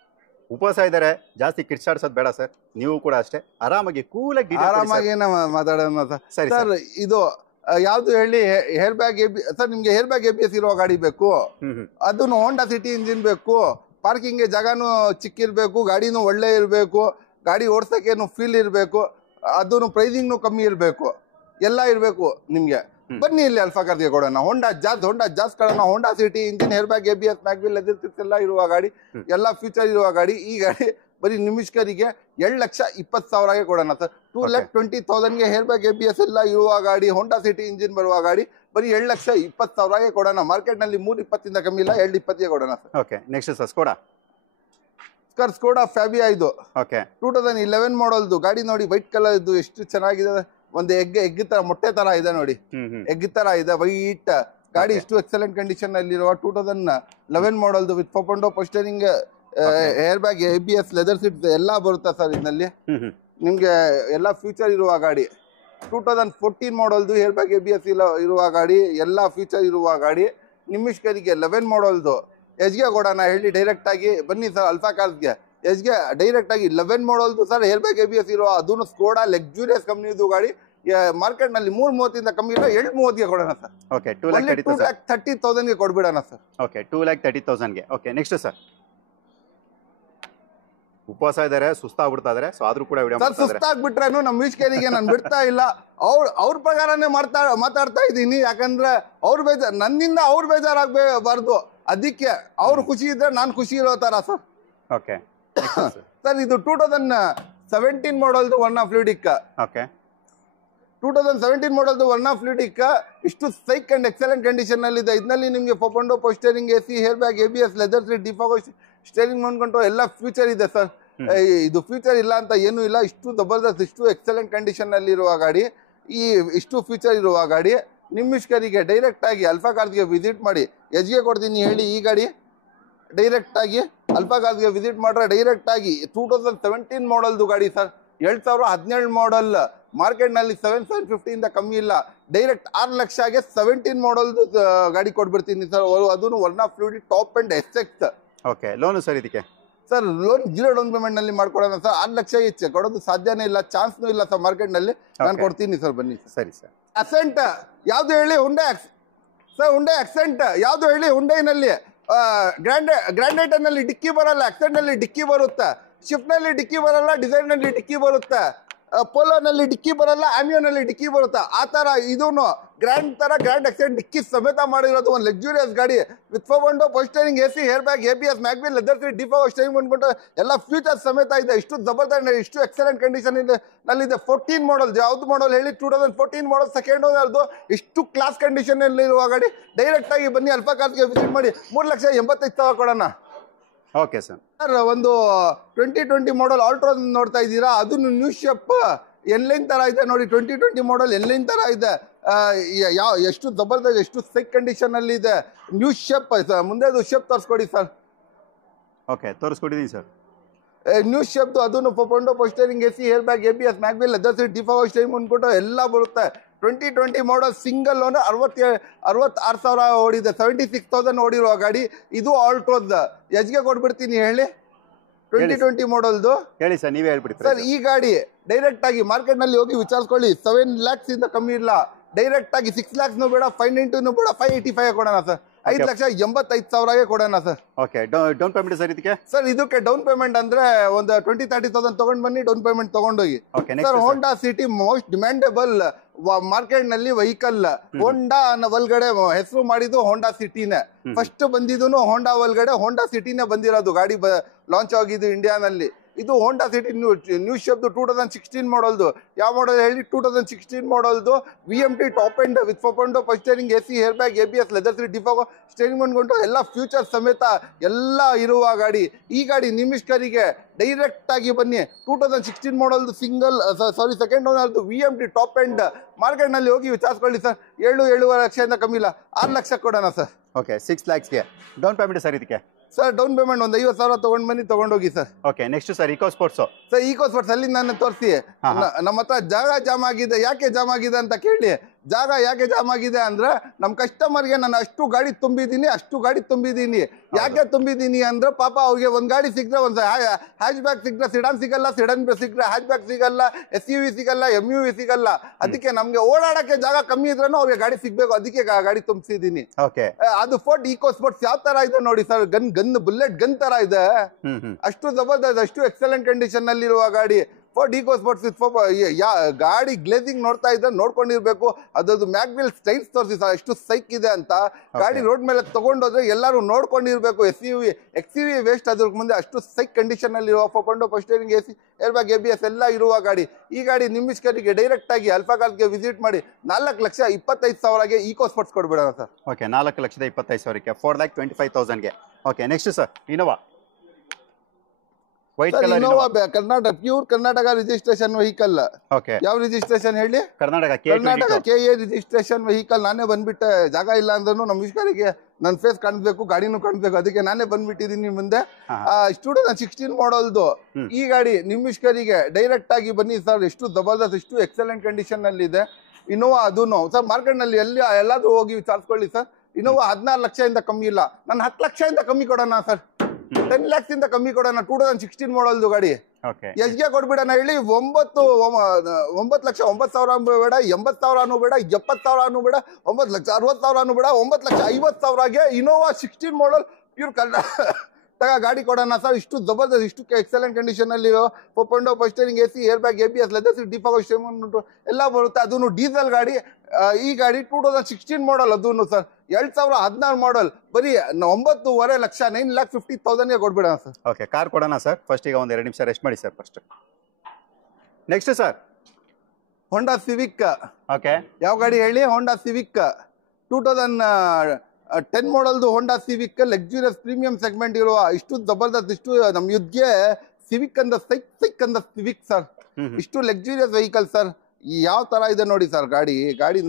ಉಪವಾಸ ಇದ್ದಾರೆ, ಜಾಸ್ತಿ ಕಿರ್ಚಾಡ್ಸೋದು ಬೇಡ ಸರ್. ನೀವು ಕೂಡ ಅಷ್ಟೇ ಆರಾಮಾಗಿ ಕೂಲಾಗಿ ಮಾತಾಡೋಣ ಸರ್. ಸರ್ ಇದು ಯಾವ್ದು ಹೇಳಿ? Hair bag sir. ನಿಮ್ಗೆ ಹೇರ್ ಬ್ಯಾಗ್ ABS ಇರುವ ಗಾಡಿ ಬೇಕು. ಅದೂ ಹೋಂಡಾ ಸಿಟಿ ಇಂಜಿನ್ ಬೇಕು. ಪಾರ್ಕಿಂಗ್ಗೆ ಜಾಗನೂ ಚಿಕ್ಕಿರ್ಬೇಕು, ಗಾಡಿನೂ ಒಳ್ಳೆ ಇರಬೇಕು, ಗಾಡಿ ಓಡ್ಸೋಕೇನು ಫೀಲ್ ಇರಬೇಕು, ಅದೂ ಪ್ರೈಸಿಂಗ್ನು ಕಮ್ಮಿ ಇರಬೇಕು, ಎಲ್ಲ ಇರಬೇಕು ನಿಮ್ಗೆ. ಬನ್ನಿ ಇಲ್ಲಿ ಅಲ್ಫಾ ಕಾರ್ಗೆ ಕೊಡೋಣ. ಹೋಂಡಾ ಜಾಸ್ ಕೊಡೋಣ. Honda City engine, hair bag ABS, mag wheel, leather seats ಎಲ್ಲ ಇರುವ ಗಾಡಿ, ಎಲ್ಲ ಫ್ಯೂಚರ್ ಇರುವ ಗಾಡಿ. ಈ ಗಾಡಿ ಬರೀ ನಿಮಿಷ್ಕರಿಗೆ 2,20,000ಗೆ ಕೊಡೋಣ ಸರ್. 2,20,000ಗೆ ಹೇರ್ ಬ್ಯಾಗ್ ABS ಎಲ್ಲ ಇರುವ ಗಾಡಿ, ಹೋಂಡಾ ಸಿಟಿ ಇಂಜಿನ್ ಬರುವ ಗಾಡಿ, ಬರೀ 2,20,000ಗೆ ಕೊಡೋಣ. ಮಾರ್ಕೆಟ್ ನಲ್ಲಿ 320 ಇಂದ ಕಮ್ಮಿ ಇಲ್ಲ, 220ಗೆ ಕೊಡೋಣ sir. Okay, next sir. Skoda Fabia ಇದು. ಓಕೆ, 2011 ಮಾಡಲ್ದು ಗಾಡಿ. ನೋಡಿ ವೈಟ್ ಕಲರ್ ಇದು ಎಷ್ಟು ಚೆನ್ನಾಗಿದೆ. ಒಂದು ಎಗ್ ತರ, ಮೊಟ್ಟೆ ತರ ಇದೆ ನೋಡಿ, ಎಗ್ ತರ ಇದೆ, ವೈಟ್ ಗಾಡಿ. ಇಷ್ಟು ಎಕ್ಸಲೆಂಟ್ ಕಂಡೀಷನ್ ಅಲ್ಲಿರುವ 2011 ಮಾಡಲ್ದು with 4.0 power steering, air bag ABS, leather seats ಎಲ್ಲ ಬರುತ್ತೆ ಸರ್ ಇದರಲ್ಲಿ. ನಿಮ್ಗೆ ಎಲ್ಲ ಫ್ಯೂಚರ್ ಇರುವ ಗಾಡಿ. 2014 ಮಾಡಲ್ದು ಏರ್ ಬ್ಯಾಗ್ ABS ಇರುವ ಗಾಡಿ, ಎಲ್ಲ ಫ್ಯೂಚರ್ ಇರುವ ಗಾಡಿ. ನಿಮಿಷ್ಕರಿಗೆ 11 ಮಾಡಲ್ದು ಎಜ್ಗೆ ಕೊಡೋಣ ಹೇಳಿ. ಡೈರೆಕ್ಟ್ ಆಗಿ ಬನ್ನಿ ಸರ್ ಅಲ್ಫಾ ಕಾರ್ಸ್ಗೆ. ಎಜ್ಗೆ ಡೈರೆಕ್ಟ್ ಆಗಿ 11 ಮಾಡಲ್ದು ಸರ್, ಏರ್ ಬ್ಯಾಗ್ ABS ಇರುವ. ಅದೂ ಸ್ಕೋಡಾ ಲಕ್ಸುರಿಯಸ್ ಕಂಪ್ನಿದು ಗಾಡಿ. ಮಾರ್ಕೆಟ್ ನಲ್ಲಿ 330 ಇಂದ ಕಮ್ಮಿ ಇಲ್ಲ, 230ಗೆ ಕೊಡೋಣ ಸರ್. ಓಕೆ, 2,30,000ಗೆ ಕೊಡ್ಬಿಡೋಣ ಸರ್. ಓಕೆ, 2,30,000ಗೆ. Okay, next sir. ಉಪವಾಸ ಇದಾರೆ, ಸುಸ್ತಾಗ್ಬಿಡ್ತಾ ಇದಾರೆ. ಸೊ ಆದ್ರೂ ಕೂಡ ಸುಸ್ತಾಗ್ಬಿಟ್ರೇನು ನಮ್ಮ ವೀಕ್ಷಕರಿಗೆ ನಾನು ಬಿಡ್ತಾ ಇಲ್ಲ. ಅವ್ರ ಪ್ರಕಾರನೇ ಮಾತಾಡ್ತಾ ಇದ್ದೀನಿ. ಯಾಕಂದ್ರೆ ನನ್ನಿಂದ ಅವ್ರು ಬೇಜಾರಾಗಬಾರ್ದು. ಅದಕ್ಕೆ ಅವ್ರು ಖುಷಿ ಇದ್ರೆ ನಾನು ಖುಷಿ ಇರೋ ತರ ಸರ್. Okay sir. ಇದು 2017 ಮಾಡಲ್ದು ಒನ್ ಆಫ್ ಫ್ಲೂಯಿಡಿಕ್. ಓಕೆ, 2017 ಮಾಡಲ್ದು ಒನ್ ಆಫ್ ಫ್ಲೂಯಿಡಿಕ್. ಇಷ್ಟು ಸೈಕ್ ಅಂಡ್ ಎಕ್ಸಲೆಂಟ್ ಕಂಡೀಷನ್ ಅಲ್ಲಿ ಇದೆ. ಇದರಲ್ಲಿ ನಿಮ್ಗೆ 4.0 power steering AC, air bag ABS, leather seat, defogger, steering mount ಎಲ್ಲ ಫ್ಯೂಚರ್ ಇದೆ ಸರ್. ಇದು ಫ್ಯೂಚರ್ ಇಲ್ಲ ಅಂತ ಏನೂ ಇಲ್ಲ. ಇಷ್ಟು ಜಬರ್ದಸ್ತ್, ಇಷ್ಟು ಎಕ್ಸಲೆಂಟ್ ಕಂಡೀಷನ್ ಅಲ್ಲಿ ಇರುವ ಗಾಡಿ, ಇಷ್ಟು ಫ್ಯೂಚರ್ ಇರುವ ಗಾಡಿ. ನಿಮ್ಮಿಷ್ಕರಿಗೆ ಡೈರೆಕ್ಟ್ ಆಗಿ ಅಲ್ಫಾ ಕಾರ್ಸ್ಗೆ ವಿಸಿಟ್ ಮಾಡಿ. ಎಜ್ಗೆ ಕೊಡ್ತೀನಿ ಹೇಳಿ. ಈ ಗಾಡಿ ಡೈರೆಕ್ಟ್ ಆಗಿ ಅಲ್ಫಾ ಕಾರ್ಸ್ಗೆ ವಿಸಿಟ್ ಮಾಡ್ರೆ ಡೈರೆಕ್ಟ್ ಆಗಿ 2017 ಮಾಡಲ್ದು ಗಾಡಿ ಸರ್. 2017 ಮಾಡಲ್. ಮಾರ್ಕೆಟ್ ನಲ್ಲಿ 7,750 ಇಂದ ಕಮ್ಮಿ ಇಲ್ಲ. ಡೈರೆಕ್ಟ್ 6 ಲಕ್ಷಗೆ 17 ಮಾಡಲ್ದು ಗಾಡಿ ಕೊಟ್ಬಿಡ್ತೀನಿ ಸರ್. ಅದೂ one of fluidic top end SX. Okay, loan sir ಇದಕ್ಕೆ? ಸರ್ ಲೋನ್ 0 ಡೌನ್ ಪೇಮೆಂಟ್ ನಲ್ಲಿ ಮಾಡ್ಕೊಡೋಣ ಸರ್. 6 ಲಕ್ಷ ಹೆಚ್ಚು ಕೊಡೋದು ಸಾಧ್ಯನೇ ಇಲ್ಲ, ಚಾನ್ಸ್ನೂ ಇಲ್ಲ ಸರ್ ಮಾರ್ಕೆಟ್ ನಲ್ಲಿ. ನಾನು ಕೊಡ್ತೀನಿ ಸರ್, ಬನ್ನಿ. ಸರಿ ಸರ್. ಅಸೆಂಟ್ ಯಾವ್ದು ಹೇಳಿ? Hyundai sir. ಹುಂಡೈ ಅಕ್ಸೆಂಟ್ ಯಾವ್ದು ಹೇಳಿ? ಹುಂಡೈನಲ್ಲಿ ಗ್ರ್ಯಾಂಡೈಟರ್ ನಲ್ಲಿ ಡಿಕ್ಕಿ ಬರಲ್ಲ, ಅಕ್ಸೆಂಟ್ ನಲ್ಲಿ ಡಿಕ್ಕಿ ಬರುತ್ತೆ, ಶಿಫ್ಟ್ ನಲ್ಲಿ ಡಿಕ್ಕಿ ಬರಲ್ಲ, ಡಿಸೈರ್ ನಲ್ಲಿ ಡಿಕ್ಕಿ ಬರುತ್ತೆ, ಪೋಲೋನಲ್ಲಿ ಡಿಕ್ಕಿ ಬರಲ್ಲ, ಆಮಿಯೋನಲ್ಲಿ ಡಿಕ್ಕಿ ಬರುತ್ತೆ. ಆ ತರ ಇದೂನು ಗ್ರ್ಯಾಂಡ್ ಅಕ್ಸೆಂಟ್ ಡಿಕ್ಕಿ ಸಮೇತ ಮಾಡಿರೋದು ಒಂದು ಲಕ್ಸುರಿಯಸ್ ಗಾಡಿ with 4.0 power steering AC, air bag ABS, mag wheel, leather seat, defogger, steering ಬಂದ್ಬಿಟ್ಟು ಎಲ್ಲ ಫ್ಯೂಚರ್ ಸಮೇತ ಇದೆ. ಇಷ್ಟು ಜಬರ್ದಸ್ತ್, ಇಷ್ಟು ಎಕ್ಸಲೆಂಟ್ ಕಂಡೀಷನ್ ಇದೆ ನಲ್ಲಿದೆ. 14 ಮಾಡಲ್ ಯಾವ್ದು ಮಾಡಲ್ ಹೇಳಿ? 2014 ಮಾಡಲ್, ಸೆಕೆಂಡ್ ಓನರ್ದು. ಇಷ್ಟು ಕ್ಲಾಸ್ ಕಂಡೀಷನ್ ಅಲ್ಲಿ ಇರುವ ಗಾಡಿ. ಡೈರೆಕ್ಟ್ ಆಗಿ ಬನ್ನಿ ಅಲ್ಫಾ ಕಾರ್ಸ್ಗೆ ವಿಸಿಟ್ ಮಾಡಿ. 3,85,000 ಕೊಡೋಣ. Okay sir. ಸರ್ ಒಂದು 2020 ಮಾಡಲ್ ಆಲ್ಟ್ರಾ ನೋಡ್ತಾ ಇದ್ದೀರಾ, ಅದನ್ನು ನ್ಯೂ ಶೇಪ್ ಎನ್ಲೈನ್ ತರ ಇದೆ ನೋಡಿ. 2020 ಮಾಡಲ್ ಎನ್ಲೈನ್ ತರ ಇದೆ. ಎಷ್ಟು ಜಬರ್ದಸ್ತ್, ಎಷ್ಟು ಸೈಕ್ ಕಂಡೀಷನ್ ಅಲ್ಲಿ ಇದೆ. ನ್ಯೂ ಶೇಪ್ ಮುಂದೆ ಶೇಪ್ ತೋರಿಸ್ಕೊಡಿ ಸರ್. ಓಕೆ, ತೋರಿಸ್ಕೊಟ್ಟಿದ್ದೀನಿ ಸರ್. ನ್ಯೂ ಶೇಪ್ದು ಅದನ್ನು ಪೊಂಡೋ power steering AC air bag ABS mag wheel leather seat ಡಿಫಾಗೋ ಸ್ಟೈಮ್ ಅಂದ್ಬಿಟ್ಟು ಎಲ್ಲ ಬರುತ್ತೆ. 2020 ಮಾಡಲ್ ಸಿಂಗಲ್ ಓನರ್ 66,000 ಓಡಿದೆ. 76,000 ಓಡಿರುವ ಗಾಡಿ ಇದು. ಆಲ್ಟ್ರೋದ್ ಎಜ್ಗೆ ಕೊಟ್ಬಿಡ್ತೀನಿ ಹೇಳಿ. 2020 ಮಾಡಲ್ದು ಹೇಳಿ ಸರ್, ನೀವೇ ಹೇಳ್ಬಿಡಿ ಸರ್. ಈ ಗಾಡಿ ಡೈರೆಕ್ಟ್ ಆಗಿ ಮಾರ್ಕೆಟ್ ನಲ್ಲಿ ಹೋಗಿ ವಿಚಾರಿಸ್ಕೊಳ್ಳಿ, 7 lakhs ಇಂದ ಕಮ್ಮಿ ಇಲ್ಲ. ಡೈರೆಕ್ಟ್ ಆಗಿ 6 lakhs ಬೇಡ, 590 ಬೇಡ, 585 ಕೊಡೋಣ ಸರ್. 5,85,000 ಕೊಡೋಣ sir. Okay, down payment sir ಇದಕ್ಕೆ? ಸರ್ ಇದಕ್ಕೆ ಡೌನ್ ಪೇಮೆಂಟ್ ಅಂದ್ರೆ ಒಂದು 20-30,000 ತಗೊಂಡ್ ಬನ್ನಿ, ಡೌನ್ ಪೇಮೆಂಟ್ ತಗೊಂಡೋಗಿ. Sir Honda City most demandable market ನಲ್ಲಿ ವೆಹಿಕಲ್. ಹೋಂಡಾ ಅನ್ನೋ ಒಳಗಡೆ ಹೆಸರು ಮಾಡಿದ್ದು ಹೋಂಡಾ ಸಿಟಿನೇ. ಫಸ್ಟ್ ಬಂದಿದ್ದು ಹೋಂಡಾ ಒಳಗಡೆ ಹೋಂಡಾ ಸಿಟಿನೇ ಬಂದಿರೋದು. ಗಾಡಿ ಲಾಂಚ್ ಆಗಿದ್ದು ಇಂಡಿಯಾನಲ್ಲಿ. ಇದು ಹೋಂಡಾ ಸಿಟಿ ನ್ಯೂ ಶೇಪ್ದು 2016 ಮಾಡಲ್ದು. ಯಾವ ಮಾಡಲ್ ಹೇಳಿ? 2016 ಮಾಡಲ್ದು. VMT ಟಾಪ್ ಎಂಡ್ ವಿತ್ ಪೊಂಡೋ power steering AC air bag ABS leather seat defogger steering ಅನ್ಕೊಂಡು ಎಲ್ಲ ಫ್ಯೂಚರ್ ಸಮೇತ ಎಲ್ಲ ಇರುವ ಗಾಡಿ. ಈ ಗಾಡಿ ನಿಮಿಷ್ಕರಿಗೆ ಡೈರೆಕ್ಟ್ ಆಗಿ ಬನ್ನಿ. 2016 ಮಾಡಲ್ದು ಸಿಂಗಲ್ ಸೆಕೆಂಡ್ ಓನರ್ದು VMT ಟಾಪ್ ಎಂಡ್. ಮಾರ್ಕೆಟ್ ನಲ್ಲಿ ಹೋಗಿ ವಿಚಾರಿಸ್ಕೊಳ್ಳಿ ಸರ್. 7-7.5 ಲಕ್ಷದಿಂದ ಕಮ್ಮಿ ಇಲ್ಲ, 6 ಲಕ್ಷ ಕೊಡೋಣ ಸರ್. ಓಕೆ, 6 lakhsಗೆ ಡೌನ್ ಪೇಮೆಂಟ್ ಸರ್ ಇದಕ್ಕೆ? ಸರ್ ಡೌನ್ ಪೇಮೆಂಟ್ ಒಂದು 50,000 ತಗೊಂಡ್ ಬನ್ನಿ, ತಗೊಂಡೋಗಿ sir. Okay, next sir eco sports. Sir eco sports ಅಲ್ಲಿ ನಾನು ತೋರಿಸಿ. ನಮ್ಮ ಹತ್ರ ಜಾಗ ಜಾಮ್ ಆಗಿದೆ. ಯಾಕೆ ಜಾಮ್ ಆಗಿದೆ ಅಂತ ಕೇಳಿ. ಜಾಗ ಯಾಕೆ ಜಾಮ್ ಆಗಿದೆ ಅಂದ್ರೆ ನಮ್ಮ ಕಸ್ಟಮರ್ಗೆ ನಾನು ಅಷ್ಟು ಗಾಡಿ ತುಂಬಿದ್ದೀನಿ. ಯಾಕೆ ತುಂಬಿದ್ದೀನಿ ಅಂದ್ರೆ ಪಾಪ ಅವ್ರಿಗೆ ಒಂದ್ ಗಾಡಿ ಸಿಕ್ಕರೆ, ಒಂದು ಹ್ಯಾಚ್ ಬ್ಯಾಗ್ ಸಿಕ್ಕರೆ ಸಿಡಾನ್ ಸಿಗಲ್ಲ, ಸಿಡಾನ್ ಸಿಕ್ಕರೆ ಹ್ಯಾಚ್ ಬ್ಯಾಗ್ ಸಿಗಲ್ಲ, SUV ಸಿಗಲ್ಲ, MUV ಸಿಗಲ್ಲ. ಅದಕ್ಕೆ ನಮ್ಗೆ ಓಡಾಡಕ್ಕೆ ಜಾಗ ಕಮ್ಮಿ ಇದ್ರೂ ಅವ್ರಿಗೆ ಗಾಡಿ ಸಿಗ್ಬೇಕು. ಅದಕ್ಕೆ ಗಾಡಿ ತುಂಬಿಸಿದೀನಿ. ಓಕೆ, ಅದು ಫೋರ್ಡ್ ಇಕೋ ಸ್ಪೋರ್ಟ್ಸ್ ಯಾವ ತರ ಇದೆ ನೋಡಿ ಸರ್. ಬುಲೆಟ್ ಗನ್ ತರ ಇದೆ. ಅಷ್ಟು ಜಬರ್ದಸ್ತ್, ಅಷ್ಟು ಎಕ್ಸಲೆಂಟ್ ಕಂಡೀಷನ್ ನಲ್ಲಿ ಇರುವ ಗಾಡಿ ಫೋರ್ಡ್ ಇಕೋ ಸ್ಪೋರ್ಟ್ಸ್. ಗಾಡಿ ಗ್ಲೇಸಿಂಗ್ ನೋಡ್ತಾ ಇದ್ರೆ ನೋಡ್ಕೊಂಡಿರ್ಬೇಕು. ಅದೊಂದು ಮ್ಯಾಗ್ವಿಲ್ ಸ್ಟೈಲ್ಸ್ ತೋರಿಸಿ ಸರ್, ಎಷ್ಟು ಸೈಕ್ ಇದೆ ಅಂತ. ಗಾಡಿ ರೋಡ್ ಮೇಲೆ ತಗೊಂಡೋದ್ರೆ ಎಲ್ಲರೂ ನೋಡ್ಕೊಂಡಿರ್ಬೇಕು. XUV ವೇಸ್ಟ್ ಅದ್ರ ಮುಂದೆ. ಅಷ್ಟು ಸೈಕ್ ಕಂಡೀಷನ್ ಅಲ್ಲಿ ಇರುವ ಪೊಂಡೋ power steering AC air bag ABS ಎಲ್ಲ ಇರುವ ಗಾಡಿ. ಈ ಗಾಡಿ ನಿಮಿಷ್ಕರಿಗೆ ಡೈರೆಕ್ಟ್ ಆಗಿ ಅಲ್ಫಾ ಕಾರ್ಸ್ಗೆ ವಿಸಿಟ್ ಮಾಡಿ 4,25,000ಗೆ ಇಕೋ ಸ್ಪೋರ್ಟ್ಸ್ ಕೊಡ್ಬಿಡೋಣ ಸರ್. ಓಕೆ, 4,25,000ಕ್ಕೆ 4,25,000ಗೆ. Okay, next sir Innova white colour. Innova Karnataka pure Karnataka registration vehicle. Okay, ಯಾವ ರಿಜಿಸ್ಟ್ರೇಷನ್ ಹೇಳಿ? Karnataka KA registration vehicle. ನಾನೇ ಬಂದ್ಬಿಟ್ಟೆ. ಜಾಗ ಇಲ್ಲ ಅಂದ್ರೂ ನಮ್ಮ ಇಷ್ಕರಿಗೆ ನನ್ನ ಫೇಸ್ ಕಾಣಿಸ್ಬೇಕು, ಗಾಡಿನೂ ಕಾಣಿಸ್ಬೇಕು. ಅದಕ್ಕೆ ನಾನೇ ಬಂದ್ಬಿಟ್ಟಿದ್ದೀನಿ ಮುಂದೆ. 2016 ಮಾಡಲ್ದು ಈ ಗಾಡಿ ನಿಮಿಷ್ಕರಿಗೆ ಡೈರೆಕ್ಟ್ ಆಗಿ ಬನ್ನಿ ಸರ್. ಎಷ್ಟು ಜಬರ್ದಸ್ತ್, ಎಷ್ಟು ಎಕ್ಸಲೆಂಟ್ ಕಂಡೀಷನ್ ಅಲ್ಲಿ ಇದೆ ಇನೋವಾ. ಅದನ್ನು ಸರ್ ಮಾರ್ಕೆಟ್ ನಲ್ಲಿ ಎಲ್ಲಾದ್ರೂ ಹೋಗಿ ವಿಚಾರಿಸ್ಕೊಳ್ಳಿ ಸರ್. ಇನೋವಾ 16 ಲಕ್ಷದಿಂದ ಕಮ್ಮಿ ಇಲ್ಲ. ನಾನು 10 ಲಕ್ಷದಿಂದ ಕಮ್ಮಿ ಕೊಡೋಣ ಸರ್. 10 lakhs ಇಂದ ಕಮ್ಮಿ ಕೊಡೋಣ. 2016 ಮಾಡಲ್ದು ಗಾಡಿ. ಎಷ್ಟ್ಗೆ ಕೊಡ್ಬಿಡೋಣ ಹೇಳಿ? 9,09,000 ಬೇಡ, 80,000 ಬೇಡ, 70,000 ಬೇಡ, 9,60,000 ಬೇಡ, 9,50,000ಗೆ ಇನೋವಾ 16 ಮಾಡಲ್ ಪ್ಯೂರ್ ಕರ್ನಾಟಕ ಗಾಡಿ ಕೊಡೋಣ ಸರ್. ಇಷ್ಟು ಜಬರ್ದಸ್ತ್, ಇಷ್ಟು ಎಕ್ಸಲೆಂಟ್ ಕಂಡೀಷನ್ ಅಲ್ಲಿ ಪೊಂಡೋ power steering AC air bag ABS leather seat ಡಿಫಾಗೋ ಸ್ಟೈಮ್ ಎಲ್ಲ ಬರುತ್ತೆ. ಅದನ್ನು ಡೀಸೆಲ್ ಗಾಡಿ. ಈ ಗಾಡಿ 2016 ಮಾಡಲ್. ಅದನ್ನು ಸರ್ 2016 ಮಾಡಲ್. ಬರೀ 9.5 ಲಕ್ಷ, 9,50,000ಗೆ ಕೊಡ್ಬಿಡೋಣ ಸರ್. ಓಕೆ, ಕಾರ್ ಕೊಡೋಣ ಸರ್. ಫಸ್ಟ್ ಈಗ ಒಂದು 2 ನಿಮಿಷ ರೆಸ್ಟ್ ಮಾಡಿ sir first. Next sir Honda Civic. Okay, ಯಾವ ಗಾಡಿ ಹೇಳಿ? ಹೋಂಡಾ ಸಿವಿಕ್ 2010 ಮಾಡಲ್ದು Honda Civic. Luxurious premium segment ಇರುವ ಇಷ್ಟು ಜಬರ್ದಸ್ತ್, ಇಷ್ಟು ನಮ್ ಯುದ್ಧಗೆ ಸಿವಿಕ್ ಅಂದ ಸೈಕ್ ಅಂದ ಸಿವಿಕ್ ಸರ್. ಇಷ್ಟು ಲಕ್ಸುರಿಯಸ್ ವೆಹಿಕಲ್ ಸರ್. ಯಾವ ತರ ಇದೆ ನೋಡಿ ಸರ್ ಗಾಡಿ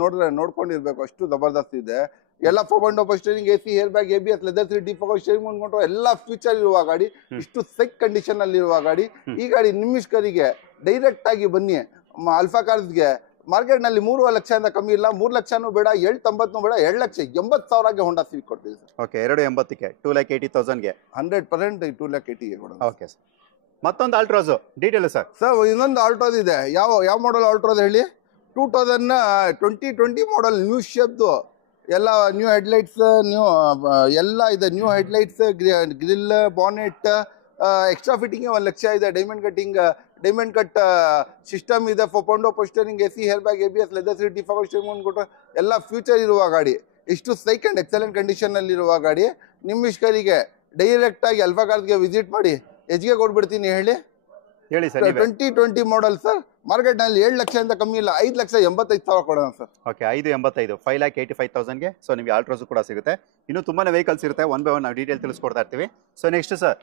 ನೋಡಿದ್ರೆ ನೋಡ್ಕೊಂಡಿರ್ಬೇಕು. ಅಷ್ಟು ಜಬರ್ದಸ್ತ್ ಇದೆ. ಎಲ್ಲ ಪೊಂಡೋ power steering AC air bag ABS leather seat defog steering ಅನ್ಕೊಂಡು ಎಲ್ಲ ಫ್ಯೂಚರ್ ಇರುವ ಗಾಡಿ. ಇಷ್ಟು ಸೈಕ್ ಕಂಡೀಷನ್ ಅಲ್ಲಿ ಇರುವ ಗಾಡಿ. ಈ ಗಾಡಿ ನಿಮಿಷ್ಕರಿಗೆ ಡೈರೆಕ್ಟ್ ಆಗಿ ಬನ್ನಿ ಅಲ್ಫಾ ಕಾರ್ಸ್ಗೆ. ಮಾರ್ಕೆಟ್ ನಲ್ಲಿ 3 ಲಕ್ಷದಿಂದ ಕಮ್ಮಿ ಇಲ್ಲ. 3 ಲಕ್ಷನೂ ಬೇಡ, 790 ಬೇಡ, 2,80,000ಗೆ ಹೋಂಡಾ ಸಿವಿಕ್ ಕೊಡ್ತೀವಿ ಸರ್. ಓಕೆ, 2,80ಕ್ಕೆ 2,80,000ಗೆ 100% 2,80,000ಗೆ ಕೊಡೋಣ. Okay sir. ಮತ್ತೊಂದು ಆಲ್ಟ್ರೋಸ್ ಡೀಟೇಲ್ ಸರ್. ಸರ್ ಇನ್ನೊಂದು ಆಲ್ಟ್ರೋಸ್ ಇದೆ. ಯಾವ ಮಾಡಲ್ ಆಲ್ಟ್ರೋಸ್ ಹೇಳಿ? 2020 ಮಾಡಲ್ ನ್ಯೂ ಶೇಪ್ದು. ಎಲ್ಲ ನ್ಯೂ ಹೆಡ್ಲೈಟ್ಸ್, ಎಲ್ಲ ಇದೆ. New headlights, grill, bonnet, extra fitting 1 lakh ಇದೆ. ಡೈಮಂಡ್ ಕಟ್ ಸಿಸ್ಟಮ್ ಇದೆ. ಪೊಂಡೋ power steering AC air bag ABS leather seat ಡಿಫಾಗೋ ಸ್ಟೈಮ್ ಅನ್ಕೊಟ್ಟು ಎಲ್ಲ ಫ್ಯೂಚರ್ ಇರುವ ಗಾಡಿ. ಇಷ್ಟು ಸೈಕ್ ಅಂಡ್ ಎಕ್ಸಲೆಂಟ್ ಕಂಡೀಷನ್ ಅಲ್ಲಿ ಇರುವ ಗಾಡಿ. ನಿಮಿಷ್ಕರಿಗೆ ಡೈರೆಕ್ಟ್ ಆಗಿ ಅಲ್ಫಾ ಕಾರ್ಸ್ಗೆ ವಿಸಿಟ್ ಮಾಡಿ. ಎಜ್ಗೆ ಕೊಟ್ಬಿಡ್ತೀನಿ ಹೇಳಿ ಸರ್. 2020 model sir. ಮಾರ್ಕೆಟ್ ನಲ್ಲಿ 7 ಲಕ್ಷದಿಂದ ಕಮ್ಮಿ ಇಲ್ಲ, 5,85,000 ಕೊಡೋಣ ಸರ್. ಓಕೆ 585 5,85,000ಗೆ ಸೊ ನಿಮಗೆ ಆಲ್ಟ್ರೋಸ್ ಕೂಡ ಸಿಗುತ್ತೆ. ಇನ್ನು ತುಂಬಾನೇ ವೆಹಿಕಲ್ಸ್ ಇರುತ್ತೆ, ಒನ್ ಬೈ ಒನ್ ನಾವು ಡೀಟೇಲ್ ತಿಳಿಸ್ಕೊಡ್ತಾ ಇರ್ತೀವಿ. So next sir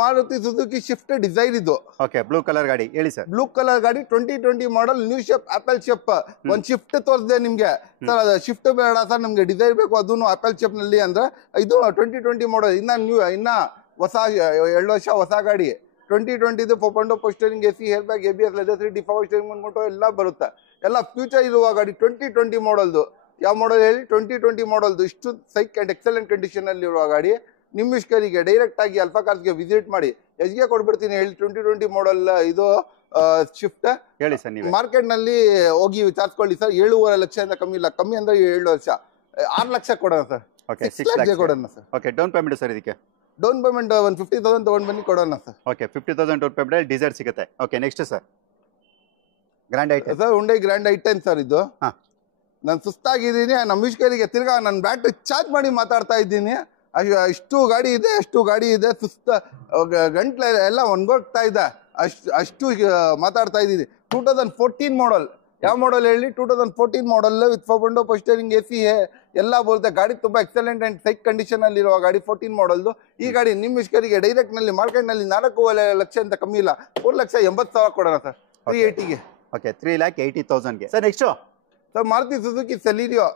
Maruti Suzuki Swift Dzire ಇದು. ಓಕೆ ಬ್ಲೂ ಕಲರ್ ಗಾಡಿ ಹೇಳಿ ಸರ್. ಬ್ಲೂ ಕಲರ್ ಗಾಡಿ 2020 ಮಾಡಲ್, ನ್ಯೂ ಶೇಪ್, ಆಪಲ್ ಶೇಪ್. ಒಂದ್ ಶಿಫ್ಟ್ ತೋರಿಸಿದೆ ನಿಮ್ಗೆ ಸರ್, ಅದು ಶಿಫ್ಟ್ ಬೇಡ ಸರ್ ನಮ್ಗೆ ಡಿಸೈರ್ ಬೇಕು, ಅದನ್ನು ಆಪಲ್ ಶೇಪ್ ನಲ್ಲಿ ಅಂದ್ರೆ ಇದು 2020 ಮಾಡಲ್, ಇನ್ನ ಹೊಸ 2 ವರ್ಷ ಹೊಸ ಗಾಡಿ. 2020 4.0 power steering, AC, air bag, ABS, leather seat, default steering ಅಂದ್ಬಿಟ್ಟು ಎಲ್ಲ ಬರುತ್ತೆ. ಎಲ್ಲ ಫ್ಯೂಚರ್ ಇರುವ ಗಾಡಿ 2020 ಮಾಡಲ್ದು. ಯಾವ ಮಾಡಲ್ ಹೇಳಿ? 2020 ಮಾಡಲ್ದು. ಇಷ್ಟು ಸೈಕ್ ಅಂಡ್ ಎಕ್ಸಲೆಂಟ್ ಕಂಡೀಷನ್ ಅಲ್ಲಿ ಇರುವ ಗಾಡಿ ನಿಮ್ಮ ಇಷ್ಟರಿಗೆ ಡೈರೆಕ್ಟ್ ಆಗಿ ಅಲ್ಫಾ ಕಾರ್ಸ್ಗೆ ವಿಸಿಟ್ ಮಾಡಿ ಎಷ್ಗೆ ಕೊಡ್ಬಿಡ್ತೀನಿ ಹೇಳಿ. 2020 ಮಾಡಲ್ ಇದು ಶಿಫ್ಟ್ ಹೇಳಿ ಸರ್. ನೀವು ಮಾರ್ಕೆಟ್ ನಲ್ಲಿ ಹೋಗಿ ವಿಚಾರಿಸ್ಕೊಳ್ಳಿ ಸರ್. 7.5 ಲಕ್ಷದಿಂದ ಕಮ್ಮಿ ಇಲ್ಲ, ಕಮ್ಮಿ ಅಂದ್ರೆ 7 ವರ್ಷ 6 ಲಕ್ಷ ಕೊಡೋಣ ಸರ್. ಓಕೆ 6 ಲಕ್ಷ ಕೊಡೋಣ sir. Okay down payment sir ಇದಕ್ಕೆ? ಡೌನ್ ಪೇಮೆಂಟ್ ಒಂದು 50,000 ತಗೊಂಡ್ ಬನ್ನಿ ಕೊಡೋಣ sir. Okay 50,000 down payment desire ಸಿಗುತ್ತೆ. Okay next sir grand item sir, Hyundai grand ಐಟೆನ್ sir ಇದು. ಹಾ ನಾನು ಸುಸ್ತಾಗಿದ್ದೀನಿ, ನಮ್ಮ ಇಷ್ಕರಿಗೆ ತಿರ್ಗಾ ನನ್ನ ಬ್ಯಾಟ್ರಿ ಚಾರ್ಜ್ ಮಾಡಿ ಮಾತಾಡ್ತಾ ಇದ್ದೀನಿ. ಅಷ್ಟು ಗಾಡಿ ಇದೆ, ಗಂಟ್ಲೆ ಎಲ್ಲ ಒಣಗೋಗ್ತಾ ಇದೆ, ಅಷ್ಟು ಮಾತಾಡ್ತಾ ಇದ್ದೀನಿ. 2014 ಮಾಡಲ್. ಯಾವ ಮಾಡಲ್ ಹೇಳಿ? 2014 ಮಾಡಲ್ ವಿತ್ 4.0 ಪೋಸ್ಟರಿಂಗ್, ಎಸಿ ಎಲ್ಲ ಬರುತ್ತೆ. ಗಾಡಿ ತುಂಬಾ ಎಕ್ಸಲೆಂಟ್ ಅಂಡ್ ಸೈಕ್ ಕಂಡೀಷನ್ ಅಲ್ಲಿ ಇರುವ ಗಾಡಿ 14 ಮಾಡಲ್ದು. ಈ ಗಾಡಿ ನಿಮ್ಮ ಇಷ್ಕರಿಗೆ ಡೈರೆಕ್ಟ್ ನಲ್ಲಿ ಮಾರ್ಕೆಟ್ ನಲ್ಲಿ 4.5 ಲಕ್ಷ ಅಂತ ಕಮ್ಮಿ ಇಲ್ಲ, 4,80,000 ಕೊಡೋಣ ಸರ್. 380ಗೆ. ಓಕೆ 3,80,000ಗೆ. Sir next sir Maruti Suzuki Celerio.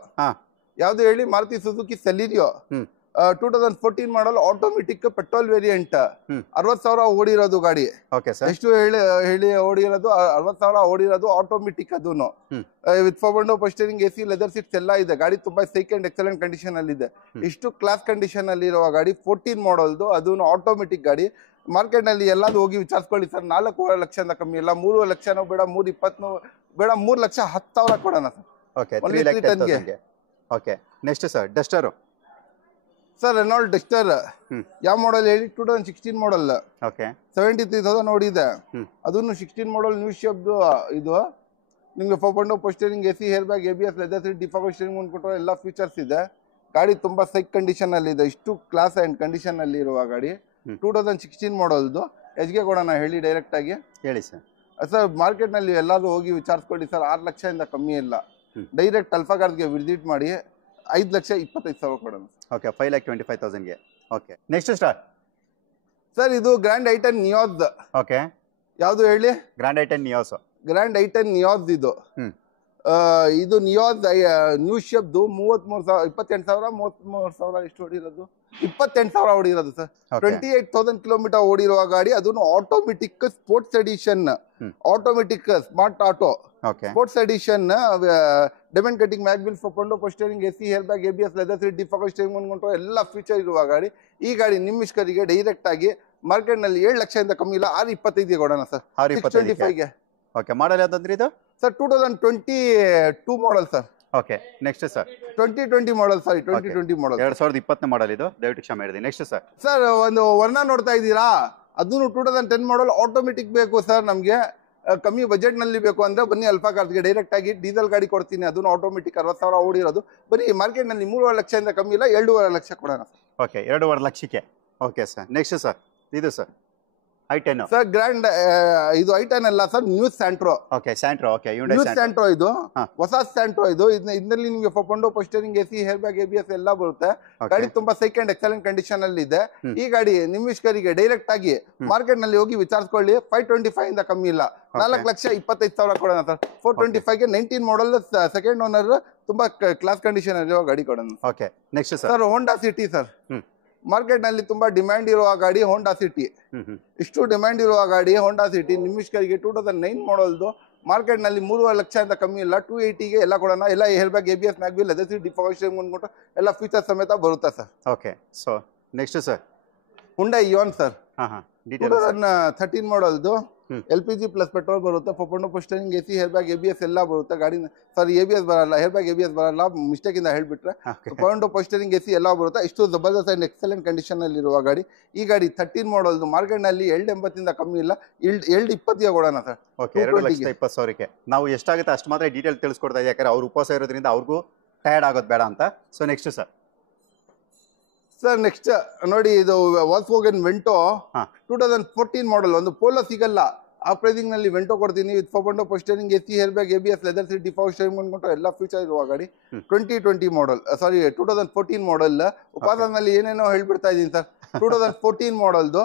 ಯಾವ್ದು ಹೇಳಿ? Maruti Suzuki Celerio 2014 model, automatic, petrol variant, 60,000 ಓಡಿರೋದು ಗಾಡಿ. Okay sir. ಎಷ್ಟು ಹೇಳಿ ಓಡಿರೋದು? 60,000 ಓಡಿರೋದು, ಆಟೋಮೆಟಿಕ್. ಅದನ್ನು with 4.0 power steering, AC, leather seats ಎಲ್ಲ ಇದೆ. ಗಾಡಿ ತುಂಬಾ ಸೈಕ್ ಅಂಡ್ ಎಕ್ಸಲೆಂಟ್ ಕಂಡೀಷನ್ ಅಲ್ಲಿ ಇದೆ. ಇಷ್ಟು ಕ್ಲಾಸ್ ಕಂಡೀಷನ್ ಅಲ್ಲಿ ಇರುವ ಗಾಡಿ 14 ಮಾಡಲ್ದು, ಅದನ್ನು ಆಟೋಮೆಟಿಕ್ ಗಾಡಿ. ಮಾರ್ಕೆಟ್ ನಲ್ಲಿ ಎಲ್ಲಾದ್ರೂ ಹೋಗಿ ವಿಚಾರಿಸ್ಕೊಳ್ಳಿ ಸರ್. 4.5 ಲಕ್ಷದಿಂದ ಕಮ್ಮಿ ಇಲ್ಲ, 3 ಲಕ್ಷನೂ ಬೇಡ, 3,20 ಬೇಡ, 3,10,000 ಕೊಡೋಣ ಸರ್. ಓಕೆ 3,10,000ಗೆ. Okay next sir Duster. Sir Renault Duster. ಯಾವ ಮಾಡಲ್ ಹೇಳಿ? 2016 ಮಾಡಲ್. ಓಕೆ 73,000 ಓಡಿದೆ. ಅದನ್ನು 16 ಮಾಡಲ್, ನ್ಯೂ ಶೇಪ್ ಇದು. ನಿಮ್ಗೆ 4.0 power steering, AC, air bag, ABS, leather seat, default steering ಅಂದ್ಬಿಟ್ಟು ಎಲ್ಲ ಫೀಚರ್ಸ್ ಇದೆ. ಗಾಡಿ ತುಂಬಾ ಸೈಕ್ ಕಂಡೀಷನ್ ಅಲ್ಲಿ ಇದೆ. ಇಷ್ಟು ಕ್ಲಾಸ್ ಅಂಡ್ ಕಂಡೀಷನ್ ಅಲ್ಲಿ ಇರುವ ಗಾಡಿ 2016 ಮಾಡಲ್ದು. ಎಷ್ಗೆ ಕೊಡೋಣ ಹೇಳಿ ಡೈರೆಕ್ಟ್ ಆಗಿ? ಹೇಳಿ ಸರ್. ಸರ್ ಮಾರ್ಕೆಟ್ ನಲ್ಲಿ ಎಲ್ಲಾದ್ರೂ ಹೋಗಿ ವಿಚಾರಿಸ್ಕೊಳ್ಳಿ ಸರ್. 6 ಲಕ್ಷದಿಂದ ಕಮ್ಮಿ ಇಲ್ಲ. ಡೈರೆಕ್ಟ್ ಅಲ್ಫಾ ಕಾರ್ಸ್ಗೆ ವಿಸಿಟ್ ಮಾಡಿ 5,25,000 ಕೊಡೋಣ. Okay 5,25,000ಗೆ. Okay next star sir ಇದು ಗ್ರ್ಯಾಂಡ್ ಐಟನ್ ನಿಯೋಸ್. ಓಕೆ ಯಾವ್ದು ಹೇಳಿ? Grand i ten Nios. Grand i ten Nios ಇದು. ಇದು ನಿಯೋಸ್ ನ್ಯೂ ಶೇಪ್ದು 28,000 33,000 ಎಷ್ಟು ಓಡಿರೋದು? 28,000 ಓಡಿರೋದು ಸರ್. 28,000 ಕಿಲೋಮೀಟರ್ ಓಡಿರುವ ಗಾಡಿ. ಅದನ್ನು automatic sports edition, automatic smart auto sports edition, diamond cutting, mag wheel, 4.0 power steering, AC, air bag, ABS, leather seat, default steering ಅಂದ್ಬಿಟ್ಟು ಎಲ್ಲ ಫೀಚರ್ ಇರುವ ಗಾಡಿ. ಈ ಗಾಡಿ ನಿಮ್ಮ ಇಷ್ಕರಿಗೆ ಡೈರೆಕ್ಟ್ ಆಗಿ ಮಾರ್ಕೆಟ್ ನಲ್ಲಿ 7 ಲಕ್ಷದಿಂದ ಕಮ್ಮಿ ಇಲ್ಲ, 6,25,000 ಕೊಡೋಣ ಸರ್. 625ಗೆ. ಓಕೆ ಮಾಡಲ್ ಯಾವ್ದಂದ್ರಿ ಇದು? Sir 2022 model sir. Okay next sir 2020 ಮಾಡಲ್. ಸಾರಿ 2020 ಮಾಡಲ್, 2020 ಮಾಡಲ್ ಇದು. ದಯವಿಟ್ಟು ಕ್ಷಮೆ ಇರಲಿ. Next sir. ಸರ್ ಒಂದು ವರ್ಣ ನೋಡ್ತಾ ಇದ್ದೀರಾ? ಅದನ್ನು 2010 ಮಾಡಲ್, ಆಟೋಮೆಟಿಕ್ ಬೇಕು ಸರ್ ನಮ್ಗೆ. ಕಮ್ಮಿ ಬಜೆಟ್ ನಲ್ಲಿ ಬೇಕು ಅಂದ್ರೆ ಬನ್ನಿ ಅಲ್ಫಾ ಕಾರ್ಸ್ಗೆ ಡೈರೆಕ್ಟ್ ಆಗಿ. ಡೀಸೆಲ್ ಗಾಡಿ ಕೊಡ್ತೀನಿ, ಅದನ್ನು ಆಟೋಮೆಟಿಕ್, 60,000 ಓಡಿರೋದು. ಬರೀ ಮಾರ್ಕೆಟ್ ನಲ್ಲಿ 3.5 ಲಕ್ಷದಿಂದ ಕಮ್ಮಿ ಇಲ್ಲ, 2.5 ಲಕ್ಷ ಕೊಡೋಣ. ಓಕೆ 2.5 ಲಕ್ಷಕ್ಕೆ. ಓಕೆ ಸರ್ ನೆಕ್ಸ್ಟ್ ಸರ್ ಇದು ಸರ್ ಐಟೆನ್. ಸರ್ ಗ್ರ್ಯಾಂಡ್ ಇದು ಐಟೆನ್ ಅಲ್ಲ sir, new Santro. Okay Santro. Okay new Santro ಇದು, ಹೊಸ ಸ್ಯಾಂಟ್ರೋ ಇದು. ಇದರಲ್ಲಿ ನಿಮಗೆ 4.0 power steering, AC, air bag, ABS ಎಲ್ಲ ಬರುತ್ತೆ. ಗಾಡಿ ತುಂಬಾ ಸೈಕ್ ಅಂಡ್ ಎಕ್ಸಲೆಂಟ್ ಕಂಡೀಷನ್ ಅಲ್ಲಿ ಇದೆ. ಈ ಗಾಡಿ ನಿಮ್ಮ ಇಷ್ಕರಿಗೆ ಡೈರೆಕ್ಟ್ ಆಗಿ ಮಾರ್ಕೆಟ್ ನಲ್ಲಿ ಹೋಗಿ ವಿಚಾರಿಸ್ಕೊಳ್ಳಿ. 525 ಇಂದ ಕಮ್ಮಿ ಇಲ್ಲ, 4,25,000 ಕೊಡೋಣ ಸರ್. 425ಗೆ 19 ಮಾಡಲ್, ಸೆಕೆಂಡ್ ಓನರ್, ತುಂಬಾ ಕ್ಲಾಸ್ ಕಂಡೀಷನ್ ಇರುವ ಗಾಡಿ ಕೊಡೋಣ. Okay next sir Honda city sir. Market ನಲ್ಲಿ ತುಂಬಾ ಡಿಮ್ಯಾಂಡ್ ಇರುವ ಗಾಡಿ ಹೋಂಡಾ ಸಿಟಿ. ಇಷ್ಟು ಡಿಮ್ಯಾಂಡ್ ಇರುವ ಗಾಡಿ ಹೋಂಡಾ ಸಿಟಿ ನಿಮ್ಮ ಇಷ್ಕರಿಗೆ 2009 ಮಾಡಲ್ದು. ಮಾರ್ಕೆಟ್ ನಲ್ಲಿ 3.5 ಲಕ್ಷದಿಂದ ಕಮ್ಮಿ ಇಲ್ಲ, 280ಗೆ ಎಲ್ಲ ಕೊಡೋಣ. ಎಲ್ಲ hair bag, ABS, mag wheel, leather seat, default steering ಅಂದ್ಬಿಟ್ಟು ಎಲ್ಲ ಫೀಚರ್ ಸಮೇತ ಬರುತ್ತೆ sir. Okay so next sir Hyundai Ian sir. 2013 ಮಾಡಲ್ದು, LPG plus petrol ಬರುತ್ತೆ. 4.0 power steering, AC, air bag, ABS ಎಲ್ಲ ಬರುತ್ತೆ. ಗಾಡಿ ಸಾರಿ ABS ಬರಲ್ಲ, ಹೇರ್ ಬ್ಯಾಗ್, ABS ಬರಲ್ಲ, ಮಿಸ್ಟೇಕ್ ಇಂದ ಹೇಳ್ಬಿಟ್ರೆ. 4.0 ಪೋಸ್ಟರಿಂಗ್, ಎಸಿ ಎಲ್ಲ ಬರುತ್ತೆ. ಇಷ್ಟು ಜಬರ್ದಸ್ತ್ ಅಂಡ್ ಎಕ್ಸಲೆಂಟ್ ಕಂಡೀಷನ್ ಅಲ್ಲಿ ಇರುವ ಗಾಡಿ. ಈ ಗಾಡಿ 13 ಮಾಡಲ್ದು. ಮಾರ್ಕೆಟ್ ನಲ್ಲಿ 280 ಕಮ್ಮಿ ಇಲ್ಲ, 220ಗೆ ಕೊಡೋಣ ಸರ್. ಓಕೆ 2,20,000ಕ್ಕೆ. ನಾವು ಎಷ್ಟಾಗುತ್ತೆ ಅಷ್ಟು ಮಾತ್ರ ಡೀಟೇಲ್ ತಿಳಿಸ್ಕೊಡ್ತಾ ಇದ್ದೀವಿ, ಯಾಕಂದ್ರೆ ಅವ್ರು ಉಪವಾಸ ಇರೋದ್ರಿಂದ ಅವ್ರಿಗೂ ಟಯರ್ಡ್ ಆಗೋದು ಬೇಡ ಅಂತ. So next sir. Sir next ನೋಡಿ, ಇದು ವಾಲ್ಕ್ಸ್ವ್ಯಾಗನ್ ವೆಂಟೋ 2014 ಮಾಡಲ್. ಒಂದು ಪೋಲೋ ಸಿಗಲ್ಲ, ಆ ಪ್ರೈಸಿಂಗ್ ನಲ್ಲಿ ವೆಂಟೋ ಕೊಡ್ತೀನಿ with 4.0 power steering AC air bag ABS leather seat default steering ಅನ್ಕೊಂಡು ಎಲ್ಲ ಫೀಚರ್ ಇರುವ ಗಾಡಿ 2020 ಮಾಡೆಲ್ ಸಾರಿ 2014 ಮಾಡೆಲ್ ಉಪಾದಾನಲ್ಲಿ ಏನೇನೋ ಹೇಳ್ಬಿಡ್ತಾ ಇದೀನಿ ಸರ್ 2014 ಮಾಡೆಲ್ದು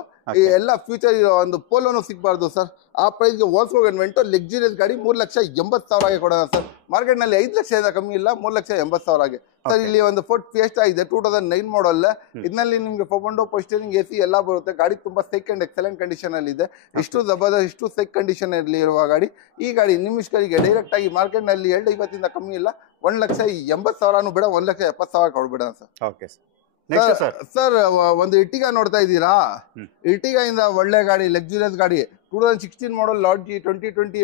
ಎಲ್ಲ ಫ್ಯೂಚರ್ ಇರೋ ಒಂದು ಪೋಲೋನು ಸಿಗಬಾರ್ದು ಸರ್ ಆ ಪ್ರೈಸ್ಗೆ ವೋಲ್ಕ್ಸ್ವ್ಯಾಗನ್ ವೆಂಟೋ ಲಕ್ಸುರಿಯಸ್ ಗಾಡಿ 3,80,000 ಕೊಡೋಣ ಸರ್ ಮಾರ್ಕೆಟ್ ನಲ್ಲಿ 5 ಲಕ್ಷದಿಂದ ಕಮ್ಮಿ ಇಲ್ಲ 3,80,000 ಸರ್ ಇಲ್ಲಿ ಒಂದು ಫೋರ್ಟ್ ಫಿಯೆಸ್ಟಾ ಇದೆ 2009 ಮಾಡೆಲ್ ಇದರಲ್ಲಿ ನಿಮ್ಗೆ 4.0 ಪೋಸ್ಟರಿಂಗ್ ಎಸಿ ಎಲ್ಲ ಬರುತ್ತೆ ಗಾಡಿ ತುಂಬಾ ಸೆಕ್ ಅಂಡ್ ಎಕ್ಸಲೆಂಟ್ ಕಂಡೀಷನ್ ಅಲ್ಲಿ ಇದೆ ಇಷ್ಟು ಜಬರ್ದಸ್ತ್ ಇಷ್ಟು ಸೆಕ್ ಕಂಡೀಷನ್ ಅಲ್ಲಿ ಇರುವ ಗಾಡಿ ಈ ಗಾಡಿ ನಿಮ್ಮ ಇಷ್ಟರಿಗೆ ಡೈರೆಕ್ಟ್ ಆಗಿ ಮಾರ್ಕೆಟ್ ನಲ್ಲಿ 250 ಕಮ್ಮಿ ಇಲ್ಲ 1,80,000 ಬೇಡ 1,70,000 ಕೊಡ್ಬೇಡ ಸರ್ ಓಕೆ ಸರ್ ಒಂದು ಇಟ್ಟಿಗ ನೋಡ್ತಾ ಇದ್ದೀರಾ ಇಟ್ಟಿಗ ಇಂದ ಒಳ್ಳೆ ಗಾಡಿ ಲಕ್ಸುರಿಯಸ್ ಗಾಡಿ 2016 ಮಾಡೆಲ್ ಲಾರ್ಡ್ ಜಿ 20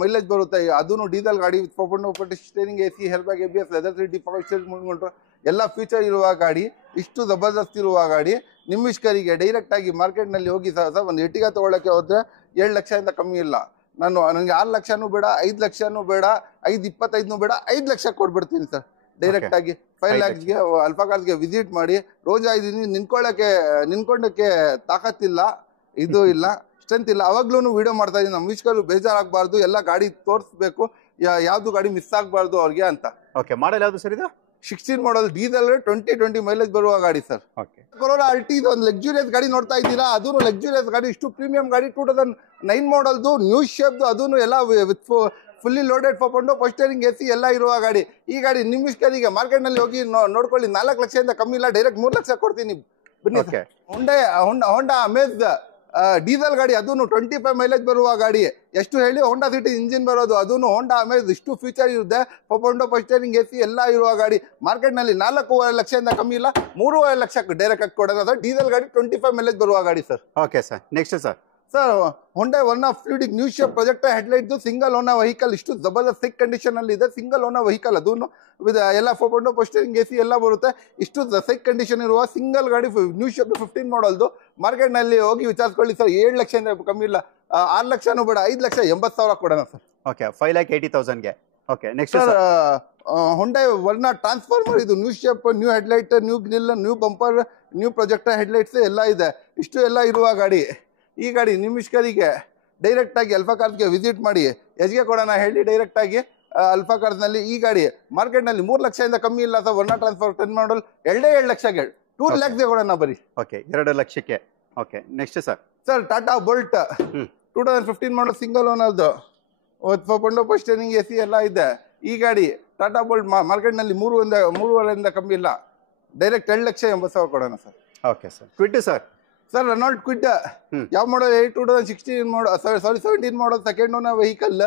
ಮೈಲೇಜ್ ಬರುತ್ತೆ ಅದೂ ಡೀಸೆಲ್ ಗಾಡಿ with 4.0 steering AC air bag ABS leather seat default ಮುಂದ್ಕೊಂಡ್ರು ಎಲ್ಲ ಫ್ಯೂಚರ್ ಇರುವ ಗಾಡಿ ಇಷ್ಟು ಜಬರ್ದಸ್ತ್ ಇರುವ ಗಾಡಿ ನಿಮ್ಮ ಇಷ್ಟರಿಗೆ ಡೈರೆಕ್ಟ್ ಆಗಿ ಮಾರ್ಕೆಟ್ ನಲ್ಲಿ ಹೋಗಿ ಸರ್ ಒಂದು ಇಟ್ಟಿಗ ತಗೊಳ್ಳಕ್ಕೆ ಹೋದ್ರೆ 7 ಲಕ್ಷದಿಂದ ಕಮ್ಮಿ ಇಲ್ಲ ನನಗೆ 6 ಲಕ್ಷನೂ ಬೇಡ 5 ಲಕ್ಷನೂ ಬೇಡ 5,25 ಬೇಡ 5 ಲಕ್ಷ ಕೊಟ್ಬಿಡ್ತೀನಿ ಸರ್ ಡೈರೆಕ್ಟ್ ಆಗಿ 5 lakhsಗೆ ಅಲ್ಫಾ ಕಾರ್ಸ್ಗೆ ವಿಸಿಟ್ ಮಾಡಿ ರೋಜಾ ಇದೀನಿ ನಿನ್ಕೊಂಡಕ್ಕೆ ತಾಕತ್ತಿಲ್ಲ ಇದು ಇಲ್ಲ ಸ್ಟ್ರೆಂತ್ ಇಲ್ಲ ಅವಾಗ್ಲೂ ವಿಡಿಯೋ ಮಾಡ್ತಾ ಇದೀನಿ ನಮ್ಮ ವೀಕ್ಷಕರು ಬೇಜಾರಾಗಬಾರ್ದು ಎಲ್ಲ ಗಾಡಿ ತೋರಿಸ್ಬೇಕು ಯಾವ್ದು ಗಾಡಿ ಮಿಸ್ ಆಗಬಾರ್ದು ಅವ್ರಿಗೆ ಅಂತ ಓಕೆ ಮಾಡಲ್ ಯಾವ್ದು ಸರ್ ಇದು 16 ಮಾಡೆಲ್ ಡೀಸೆಲ್ 2020 ಮೈಲೇಜ್ ಬರುವ ಗಾಡಿ ಸರ್ ಕೊರೋನಾ ಅಲ್ಟಿ ಇದು ಒಂದು ಲಕ್ಸುರಿಯಸ್ ಗಾಡಿ ನೋಡ್ತಾ ಇದ್ದೀರಾ ಅದೂ ಲಕ್ಸುರಿಯಸ್ ಗಾಡಿ ಇಷ್ಟು ಪ್ರೀಮಿಯಂ ಗಾಡಿ 2009 ಮಾಡೆಲ್ದು ನ್ಯೂ ಶೇಪ್ದು ಅದೂ ಎಲ್ಲ with fully loaded 4.0 power steering AC ಎಲ್ಲ ಇರುವ ಗಾಡಿ ಈ ಗಾಡಿ ನಿಮ್ಮ ಇಷ್ಟರಿಗೆ ಮಾರ್ಕೆಟ್ ನಲ್ಲಿ ಹೋಗಿ ನೋಡ್ಕೊಳ್ಳಿ 4 ಲಕ್ಷದಿಂದ ಕಮ್ಮಿ ಇಲ್ಲ ಡೈರೆಕ್ಟ್ 3 ಲಕ್ಷ ಕೊಡ್ತೀನಿ ಬನ್ನಿ ಹೋಂಡಾ ಅಮೇಜ್ ಡೀಸೆಲ್ ಗಾಡಿ ಅದೂ 25 ಮೈಲೇಜ್ ಬರುವ ಗಾಡಿ ಎಷ್ಟು ಹೇಳಿ ಹೋಂಡಾ ಸಿಟಿ ಇಂಜಿನ್ ಬರೋದು ಅದೂ ಹೋಂಡಾ ಅಮೇಜ್ ಇಷ್ಟು ಫೀಚರ್ ಇರುತ್ತೆ 4.0 ಪೋಸ್ಟರಿಂಗ್ ಎಸಿ ಎಲ್ಲ ಇರುವ ಗಾಡಿ ಮಾರ್ಕೆಟ್ ನಲ್ಲಿ 4.5 ಲಕ್ಷದಿಂದ ಕಮ್ಮಿ ಇಲ್ಲ 3.5 ಲಕ್ಷಕ್ಕೆ ಡೈರೆಕ್ಟ್ ಆಗಿ ಕೊಡೋಣ ಸರ್ ಡೀಸೆಲ್ ಗಾಡಿ 25 ಮೈಲೇಜ್ ಬರುವ ಗಾಡಿ sir okay sir next sir Honda one of fluidic new shape projector headlight single owner vehicle ಇಷ್ಟು ಜಬರ್ದಸ್ತ್ ಸಿಕ್ ಕಂಡೀಷನ್ ಅಲ್ಲಿ ಇದೆ ಸಿಂಗಲ್ ಓನರ್ ವೆಹಿಕಲ್ ಅದೂ ಎಲ್ಲ 4.0 ಪೋಸ್ಟರಿಂಗ್ ಎಸಿ ಎಲ್ಲ ಬರುತ್ತೆ ಇಷ್ಟು ಸಿಕ್ ಕಂಡೀಷನ್ ಇರುವ ಸಿಂಗಲ್ ಗಾಡಿ ನ್ಯೂ ಶೇಪ್ 15 ಮಾಡೆಲ್ದು ಮಾರ್ಕೆಟ್ ನಲ್ಲಿ ಹೋಗಿ ವಿಚಾರಿಸ್ಕೊಳ್ಳಿ ಸರ್ 7 ಲಕ್ಷದಿಂದ ಕಮ್ಮಿ ಇಲ್ಲ 6 ಲಕ್ಷನೂ ಬೇಡ 5,80,000 ಕೊಡೋಣ ಸರ್ ಓಕೆ 5,80,000ಗೆ okay next sir Honda Verna transformer ಇದು new shape new headlight new grill new bumper new projector headlights ಎಲ್ಲ ಇದೆ ಇಷ್ಟು ಎಲ್ಲ ಇರುವ ಗಾಡಿ ಈ ಗಾಡಿ ನಿಮ್ಮ ಇಷ್ಟರಿಗೆ ಡೈರೆಕ್ಟ್ ಆಗಿ ಅಲ್ಫಾ ಕಾರ್ಸ್ಗೆ ವಿಸಿಟ್ ಮಾಡಿ ಎಷ್ಗೆ ಕೊಡೋಣ ಹೇಳಿ ಡೈರೆಕ್ಟ್ ಆಗಿ ಅಲ್ಫಾ ಕಾರ್ಸ್ ನಲ್ಲಿ ಈ ಗಾಡಿ ಮಾರ್ಕೆಟ್ ನಲ್ಲಿ 3 ಲಕ್ಷದಿಂದ ಕಮ್ಮಿ ಇಲ್ಲ ಸರ್ ವರ್ನಾ ಟ್ರಾನ್ಸ್ಫರ್ 10 ಮಾಡಲ್ 2 ಲಕ್ಷಕ್ಕೆ 2 ಲ್ಯಾಕ್ಸ್ಗೆ ಕೊಡೋಣ ಬರೀ ಓಕೆ 2 ಲಕ್ಷಕ್ಕೆ okay next sir Tata Bolt 2015 model single ಓನರ್ದು 4.0 ಪೋಸ್ಟರಿಂಗ್ ಎಸಿ ಎಲ್ಲ ಇದೆ ಈ ಗಾಡಿ ಟಾಟಾ ಬೋಲ್ಟ್ ಮಾರ್ಕೆಟ್ ನಲ್ಲಿ 3.5 ಕಮ್ಮಿ ಇಲ್ಲ ಡೈರೆಕ್ಟ್ 2,80,000 ಕೊಡೋಣ sir okay sir Kwid sir Renault Kwid ಯಾವ model 2016 model sorry 17 model second owner vehicle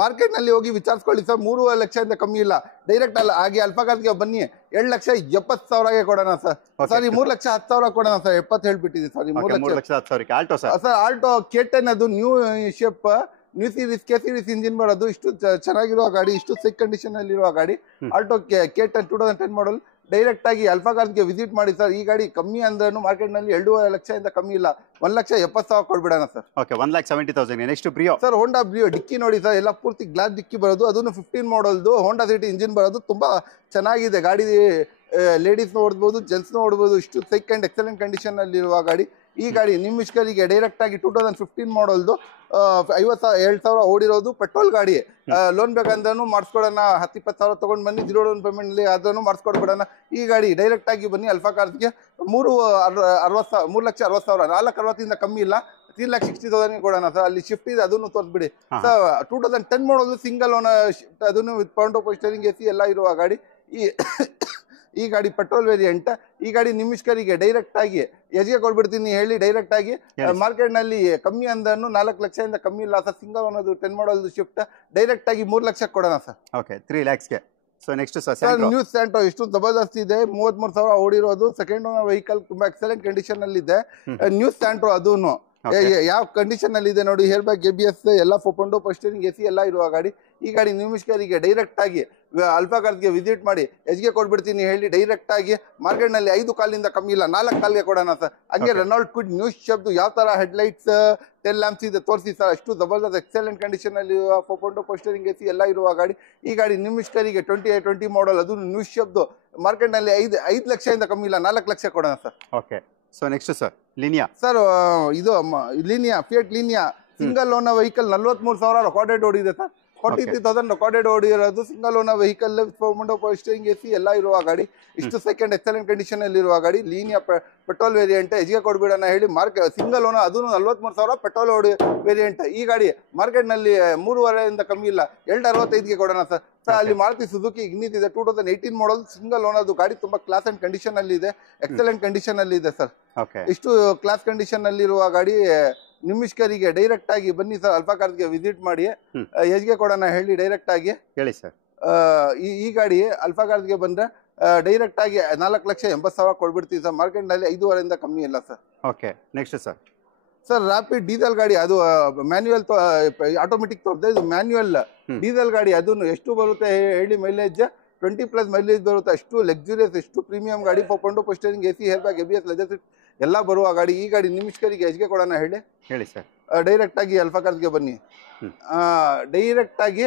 market ನಲ್ಲಿ ಹೋಗಿ ವಿಚಾರಿಸ್ಕೊಳ್ಳಿ ಸರ್ 3 ಲಕ್ಷದಿಂದ ಕಮ್ಮಿ ಇಲ್ಲ ಡೈರೆಕ್ಟ್ ಅಲ್ಲ ಹಾಗೆ ಅಲ್ಫಾ ಕಾರ್ಸ್ಗೆ ಬನ್ನಿ 2,70,000 ಕೊಡೋಣ ಸರ್ ಸಾರಿ 3,10,000 ಕೊಡೋಣ ಸರ್ 70 ಹೇಳ್ಬಿಟ್ಟಿದ್ದೀನಿ ಸಾರಿ 3,10,000 ಆಲ್ಟೋ ಸರ್ ಆಲ್ಟೋ K10 ಅದು new shape new series K series engine ಬರೋದು ಇಷ್ಟು ಚೆನ್ನಾಗಿರುವ ಗಾಡಿ ಇಷ್ಟು ಸಿಕ್ ಕಂಡೀಷನ್ ಅಲ್ಲಿ ಇರುವ ಗಾಡಿ ಆಲ್ಟೋ K10 2010 ಮಾಡಲ್ ಡೈರೆಕ್ಟ್ ಆಗಿ ಅಲ್ಫಾ ಕಾರ್ಸ್ಗೆ ವಿಸಿಟ್ ಮಾಡಿ ಸರ್ ಈ ಗಾಡಿ ಕಮ್ಮಿ ಅಂದ್ರೂ ಮಾರ್ಕೆಟ್ ನಲ್ಲಿ 2.5 ಲಕ್ಷದಿಂದ ಕಮ್ಮಿ ಇಲ್ಲ 1,70,000 ಕೊಡ್ಬಿಡೋಣ sir okay 1,70,000 next Brio sir Honda Brio ಡಿಕ್ಕಿ ನೋಡಿ ಸರ್ ಎಲ್ಲ ಪೂರ್ತಿ ಗ್ಲಾಸ್ ಡಿಕ್ಕಿ ಬರೋದು ಅದೂ 15 ಮಾಡೆಲ್ದು ಹೋಂಡಾ ಸಿಟಿ ಇಂಜಿನ್ ಬರೋದು ತುಂಬಾ ಚೆನ್ನಾಗಿದೆ ಗಾಡಿ ಲೇಡೀಸ್ ನೋಡ್ಬೋದು ಜೆಂಟ್ಸ್ ನೋಡ್ಬೋದು ಇಷ್ಟು ಸಿಕ್ ಅಂಡ್ ಎಕ್ಸಲೆಂಟ್ ಕಂಡೀಷನ್ ಅಲ್ಲಿ ಇರುವ ಗಾಡಿ ಈ ಗಾಡಿ ನಿಮ್ಮ ಇಷ್ಟರಿಗೆ ಡೈರೆಕ್ಟ್ ಆಗಿ 2015 ಮಾಡೆಲ್ದು 57,000 ಓಡಿರೋದು ಪೆಟ್ರೋಲ್ ಗಾಡಿ ಲೋನ್ ಬೇಕಂದ್ರೂ ಮಾಡಿಸ್ಕೊಡೋಣ 10-20,000 ತಗೊಂಡ್ ಬನ್ನಿ 0 ಡೌನ್ ಪೇಮೆಂಟ್ ಅಲ್ಲಿ ಅದನ್ನು ಮಾಡಿಸ್ಕೊಡ್ಬಿಡೋಣ ಈ ಗಾಡಿ ಡೈರೆಕ್ಟ್ ಆಗಿ ಬನ್ನಿ ಅಲ್ಫಾ ಕಾರ್ಸ್ಗೆ 3,60,000 4,60,000 ಕಮ್ಮಿ ಇಲ್ಲ 3,60,000 ಕೊಡೋಣ ಸರ್ ಅಲ್ಲಿ ಶಿಫ್ಟ್ ಇದೆ ಅದನ್ನು ತೋರಿಸ್ಬಿಡಿ ಸರ್ 2010 ಮಾಡೋದು ಸಿಂಗಲ್ ಓನರ್ ಶಿಫ್ಟ್ ಅದನ್ನು ವಿತ್ 4.0 ಪೋಸ್ಟರಿಂಗ್ ಎಸಿ ಎಲ್ಲ ಇರುವ ಗಾಡಿ ಈ ಗಾಡಿ ಪೆಟ್ರೋಲ್ ವೇರಿಯಂಟ್ ಈ ಗಾಡಿ ನಿಮ್ಮ ಇಷ್ಟರಿಗೆ ಡೈರೆಕ್ಟ್ ಆಗಿ ಎಷ್ಗೆ ಕೊಡ್ಬಿಡ್ತೀನಿ ಹೇಳಿ ಡೈರೆಕ್ಟ್ ಆಗಿ ಮಾರ್ಕೆಟ್ ನಲ್ಲಿ ಕಮ್ಮಿ ಅಂದ್ರೂ 4 ಲಕ್ಷದಿಂದ ಕಮ್ಮಿ ಇಲ್ಲ sir single owner 10 model shift direct ಆಗಿ 3 ಲಕ್ಷಕ್ಕೆ ಕೊಡೋಣ ಸರ್ ಓಕೆ 3 ಲ್ಯಾಕ್ಸ್ಗೆ so next sir new Santro ಎಷ್ಟು ಜಬರ್ದಸ್ತ್ ಇದೆ 33,000 ಓಡಿರೋದು ಸೆಕೆಂಡ್ ಓನರ್ ವೆಹಿಕಲ್ ತುಂಬಾ ಎಕ್ಸಲೆಂಟ್ ಕಂಡೀಷನ್ ಅಲ್ಲಿ ಇದೆ ನ್ಯೂ ಸ್ಯಾಂಟ್ರೋ ಅದೂನು ಯಾವ ಕಂಡೀಷನ್ ಅಲ್ಲಿ ಇದೆ ನೋಡಿ ಹೇರ್ ಬ್ಯಾಗ್ ABS ಎಲ್ಲ 4.0 ಪೋಸ್ಟರಿಂಗ್ ಎಸಿ ಎಲ್ಲ ಇರುವ ಗಾಡಿ ಈ ಗಾಡಿ ನಿಮಿಷಕರಿಗೆ ಡೈರೆಕ್ಟ್ ಆಗಿ ಅಲ್ಫಾ ಕಾರ್ಸ್ಗೆ ವಿಸಿಟ್ ಮಾಡಿ ಎಷ್ಗೆ ಕೊಡ್ಬಿಡ್ತೀನಿ ಹೇಳಿ ಡೈರೆಕ್ಟ್ ಆಗಿ ಮಾರ್ಕೆಟ್ ನಲ್ಲಿ 5 ಕಾಲಿಂದ ಕಮ್ಮಿ ಇಲ್ಲ 4 ಕಾಲ್ಗೆ ಕೊಡೋಣ ಸರ್ ಹಂಗೆ ರೆನಾಲ್ಡ್ ಕ್ವಿಡ್ ನ್ಯೂಸ್ ಶಬ್ದು ಯಾವ ತರ ಹೆಡ್ಲೈಟ್ಸ್ ಟೆಲ್ ಲ್ಯಾಂಪ್ಸ್ ಇದೆ ತೋರಿಸಿ ಸರ್ ಅಷ್ಟು ಜಬರ್ದಸ್ತ್ ಎಕ್ಸಲೆಂಟ್ ಕಂಡೀಷನ್ ಅಲ್ಲಿ 4.0 ಪೋಸ್ಟರಿಂಗ್ ಎಸಿ ಎಲ್ಲ ಇರುವ ಗಾಡಿ ಈ ಗಾಡಿ ನಿಮಿಷಕರಿಗೆ 2020 ಮಾಡಲ್ ಅದು ನ್ಯೂಸ್ ಶಬ್ದು ಮಾರ್ಕೆಟ್ ನಲ್ಲಿ 5 ಲಕ್ಷದಿಂದ ಕಮ್ಮಿ ಇಲ್ಲ 4 ಲಕ್ಷ ಕೊಡೋಣ sir okay so next sir Linea. Sir ಇದು Linea, Fiat Linea single owner vehicle 43,000 recorded ಓಡಿದೆ ಸರ್. 43,000 ರೆಕಾರ್ಡೆಡ್ ಓಡಿರೋದು, single owner vehicle, steering AC ಎಲ್ಲ ಇರುವ ಗಾಡಿ. ಇಷ್ಟು ಸೆಕೆಂಡ್ ಎಕ್ಸಲೆಂಟ್ ಕಂಡೀಷನ್ ಅಲ್ಲಿ ಇರುವ ಗಾಡಿ. Linea petrol variant. ಹೆಜ್ಗೆ ಕೊಡ್ಬಿಡೋಣ ಹೇಳಿ ಸಿಂಗಲ್ ಓನರ್, ಅದು 43,000 ಪೆಟ್ರೋಲ್ ವೇರಿಯಂಟ್. ಈ ಗಾಡಿ ಮಾರ್ಕೆಟ್ ನಲ್ಲಿ 3.5 ಕಮ್ಮಿ ಇಲ್ಲ, 2.65ಗೆ ಕೊಡೋಣ ಸರ್. ಅಲ್ಲಿ ಮಾರುತಿ ಸುಜುಕಿ ಇಗ್ನಿಸ್ ಇದೆ, 2018 ಮಾಡಲ್, ಸಿಂಗಲ್ ಓನರ್ ಗಾಡಿ. ತುಂಬಾ ಕ್ಲಾಸ್ ಅಂಡ್ ಕಂಡೀಷನ್ ಅಲ್ಲಿ ಇದೆ, ಎಕ್ಸಲೆಂಟ್ ಕಂಡೀಷನ್ ಅಲ್ಲಿ ಇದೆ ಸರ್. ಇಷ್ಟು ಕ್ಲಾಸ್ ಕಂಡೀಷನ್ ಅಲ್ಲಿ ಇರುವ ಗಾಡಿ ನಿಮಿಷ್ಕರಿಗೆ ಡೈರೆಕ್ಟ್ ಆಗಿ ಬನ್ನಿ ಸರ್, ಅಲ್ಫಾ ಕಾರ್ಸ್ಗೆ ವಿಸಿಟ್ ಮಾಡಿ. ಹೆಜ್ಗೆ ಕೊಡೋಣ ಹೇಳಿ ಡೈರೆಕ್ಟ್ ಆಗಿ ಹೇಳಿ ಸರ್. ಈ ಗಾಡಿ ಅಲ್ಫಾ ಕಾರ್ಸ್ಗೆ ಬಂದ್ರೆ ಡೈರೆಕ್ಟ್ ಆಗಿ 4,80,000 ಕೊಡ್ಬಿಡ್ತೀವಿ ಸರ್. ಮಾರ್ಕೆಟ್ ನಲ್ಲಿ 5.5 ಕಮ್ಮಿ ಇಲ್ಲ sir. Okay next sir. Sir rapid diesel ಗಾಡಿ, ಅದು ಮ್ಯಾನ್ಯುಯಲ್ ಆಟೋಮೆಟಿಕ್ ತೋರಿದೆ, ಇದು ಮ್ಯಾನ್ಯುಯಲ್ ಡೀಸೆಲ್ ಗಾಡಿ. ಅದನ್ನು ಎಷ್ಟು ಬರುತ್ತೆ ಹೇಳಿ ಮೈಲೇಜ್? 20+ ಮೈಲೇಜ್ ಬರುತ್ತೆ. ಅಷ್ಟು ಲಕ್ಸುರಿಯಸ್, ಎಷ್ಟು ಪ್ರೀಮಿಯಂ ಗಾಡಿ. 4.2 steering, AC, air bag, ABS, leather seat ಎಲ್ಲ ಬರುವ ಗಾಡಿ. ಈ ಗಾಡಿ ನಿಮಿಷ್ಕರಿಗೆ ಹೆಜ್ಗೆ ಕೊಡೋಣ ಹೇಳಿ ಸರ್. ಡೈರೆಕ್ಟ್ ಆಗಿ ಅಲ್ಫಾ ಕಾರ್ಸ್ಗೆ ಬನ್ನಿ. ಡೈರೆಕ್ಟ್ ಆಗಿ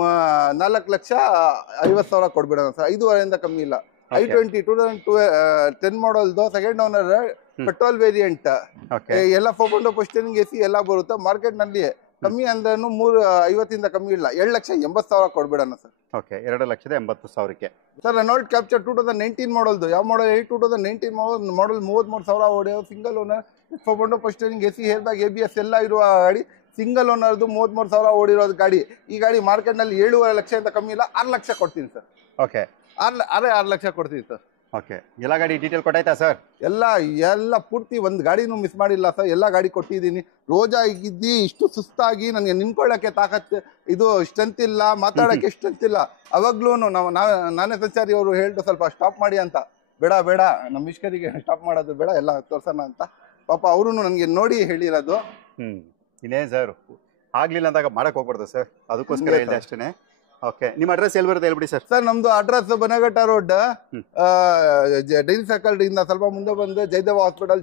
4,50,000 ಕೊಡ್ಬಿಡೋಣ ಸರ್. 5.5 ಕಮ್ಮಿ ಇಲ್ಲ. i20 2010 ಮಾಡಲ್ದು, ಸೆಕೆಂಡ್ ಓನರ್, ಪೆಟ್ರೋಲ್ ವೇರಿಯಂಟ್, ಎಲ್ಲ 4.2 ಸ್ಟೇರಿಂಗ್, AC ಎಲ್ಲ ಬರುತ್ತೆ. ಮಾರ್ಕೆಟ್ ನಲ್ಲಿ ಕಮ್ಮಿ ಅಂದ್ರೆ 3.50 ಕಮ್ಮಿ ಇಲ್ಲ, 2,80,000 ಕೊಡ್ಬಿಡೋಣ ಸರ್. ಓಕೆ 2,80,000ಕ್ಕೆ ಸರ್. ರೆನಾಲ್ಟ್ ಕ್ಯಾಪ್ಚರ್ 2019 ಮಾಡಲ್ದು. ಯಾವ ಮಾಡಲ್? 2019 ಮಾಡಲ್, 33,000 ಹೊಡೆಯೋದು. Single owner, 4.2 steering, AC, air bag, ABS ಎಲ್ಲ ಇರುವ ಗಾಡಿ. ಸಿಂಗಲ್ ಓನರ್ದು 33,000 ಓಡಿರೋದು ಗಾಡಿ. ಈ ಗಾಡಿ ಮಾರ್ಕೆಟ್ ನಲ್ಲಿ 7.5 ಲಕ್ಷ ಅಂತ ಕಮ್ಮಿ ಇಲ್ಲ, 6 ಲಕ್ಷ ಕೊಡ್ತೀನಿ ಸರ್. ಓಕೆ 6 ಲಕ್ಷ ಕೊಡ್ತೀನಿ ಸರ್. ಓಕೆ ಎಲ್ಲ ಗಾಡಿ ಡೀಟೇಲ್ ಕೊಟ್ಟಾಯ್ತಾ ಸರ್? ಎಲ್ಲ ಪೂರ್ತಿ ಒಂದು ಗಾಡಿನೂ ಮಿಸ್ ಮಾಡಿಲ್ಲ ಸರ್. ಎಲ್ಲ ಗಾಡಿ ಕೊಟ್ಟಿದ್ದೀನಿ. ರೋಜಾ ಇದ್ದಿ ಇಷ್ಟು ಸುಸ್ತಾಗಿ ನನಗೆ ನಿಂತ್ಕೊಳ್ಳೋಕ್ಕೆ ತಾಕತ್, ಇದು ಸ್ಟ್ರೆಂತ್ ಇಲ್ಲ, ಮಾತಾಡೋಕ್ಕೆ ಸ್ಟ್ರೆಂತ್ ಇಲ್ಲ. ಅವಾಗ್ಲೂ ನಾನೇ ಸಂಚಾರಿ ಅವರು ಹೇಳಿದ್ರು ಸ್ವಲ್ಪ ಸ್ಟಾಪ್ ಮಾಡಿ ಅಂತ. ಬೇಡ ನಮ್ಮ ಮಿಷ್ಕರಿಗೆ ಸ್ಟಾಪ್ ಮಾಡೋದು ಬೇಡ, ಎಲ್ಲ ತೋರ್ಸೋಣ ಅಂತ. ಪಾಪ ಅವರು ನನಗೆ ನೋಡಿ ಹೇಳಿರೋದು. ಇನ್ನೇನು ಸರ್, ಆಗ್ಲಿಲ್ಲ ಅಂದಾಗ ಮಾಡಕ್ ಹೋಗ್ಬಾರ್ದು ಸರ್, ಅದಕ್ಕೋಸ್ಕರ ಹೇಳಿದೆ ಅಷ್ಟೇ. ಓಕೆ ನಿಮ್ಮ ಅಡ್ರೆಸ್ ಎಲ್ಲಿ ಬರುತ್ತೆ ಹೇಳ್ಬಿಡಿ ಸರ್. ಸರ್ ನಮ್ದು ಅಡ್ರೆಸ್ ಬನಘಟ್ಟ ರೋಡ್, ಡೈರಿ ಸರ್ಕಲ್ ಇಂದ ಸ್ವಲ್ಪ ಮುಂದೆ ಬಂದು ಜಯದೇವ ಹಾಸ್ಪಿಟಲ್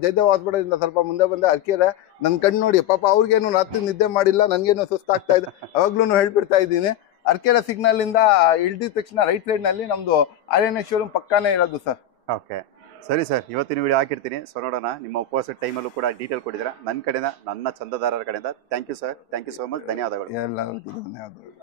ಇಂದ ಸ್ವಲ್ಪ ಮುಂದೆ ಬಂದೆ ಅರ್ಕೆರೆ. ನನ್ನ ಕಣ್ಣು ನೋಡಿ ಪಾಪ ಅವ್ರಿಗೇನು ರಾತ್ರಿ ನಿದ್ದೆ ಮಾಡಿಲ್ಲ, ನನ್ಗೇನು ಸುಸ್ತಾಗ್ತಾ ಇದೆ. ಅವಾಗ್ಲೂ ಹೇಳ್ಬಿಡ್ತಾ ಇದ್ದೀನಿ. ಅರ್ಕೆರೆ ಸಿಗ್ನಲ್ ಇಂದ ಇಳ್ದಿದ ತಕ್ಷಣ ರೈಟ್ ಸೈಡ್ ನಲ್ಲಿ ನಮ್ದು ಆರ್ಯನ್ ಶೋರೂಮ್ ಪಕ್ಕಾನೇ ಇರೋದು ಸರ್. ಓಕೆ ಸರಿ ಸರ್, ಇವತ್ತಿನ ವಿಡಿಯೋ ಹಾಕಿರ್ತೀನಿ. ಸೊ ನೋಡೋಣ, ನಿಮ್ಮ ಉಪವಾಸ ಟೈಮಲ್ಲೂ ಕೂಡ ಡೀಟೇಲ್ ಕೊಟ್ಟಿದ್ದೀರಾ. ನನ್ನ ಕಡೆಯಿಂದ, ನನ್ನ ಚಂದದಾರರ ಕಡೆಯಿಂದ thank you sir, thank you so much, ಧನ್ಯವಾದಗಳು. ಎಲ್ಲರಿಗೂ ಧನ್ಯವಾದಗಳು.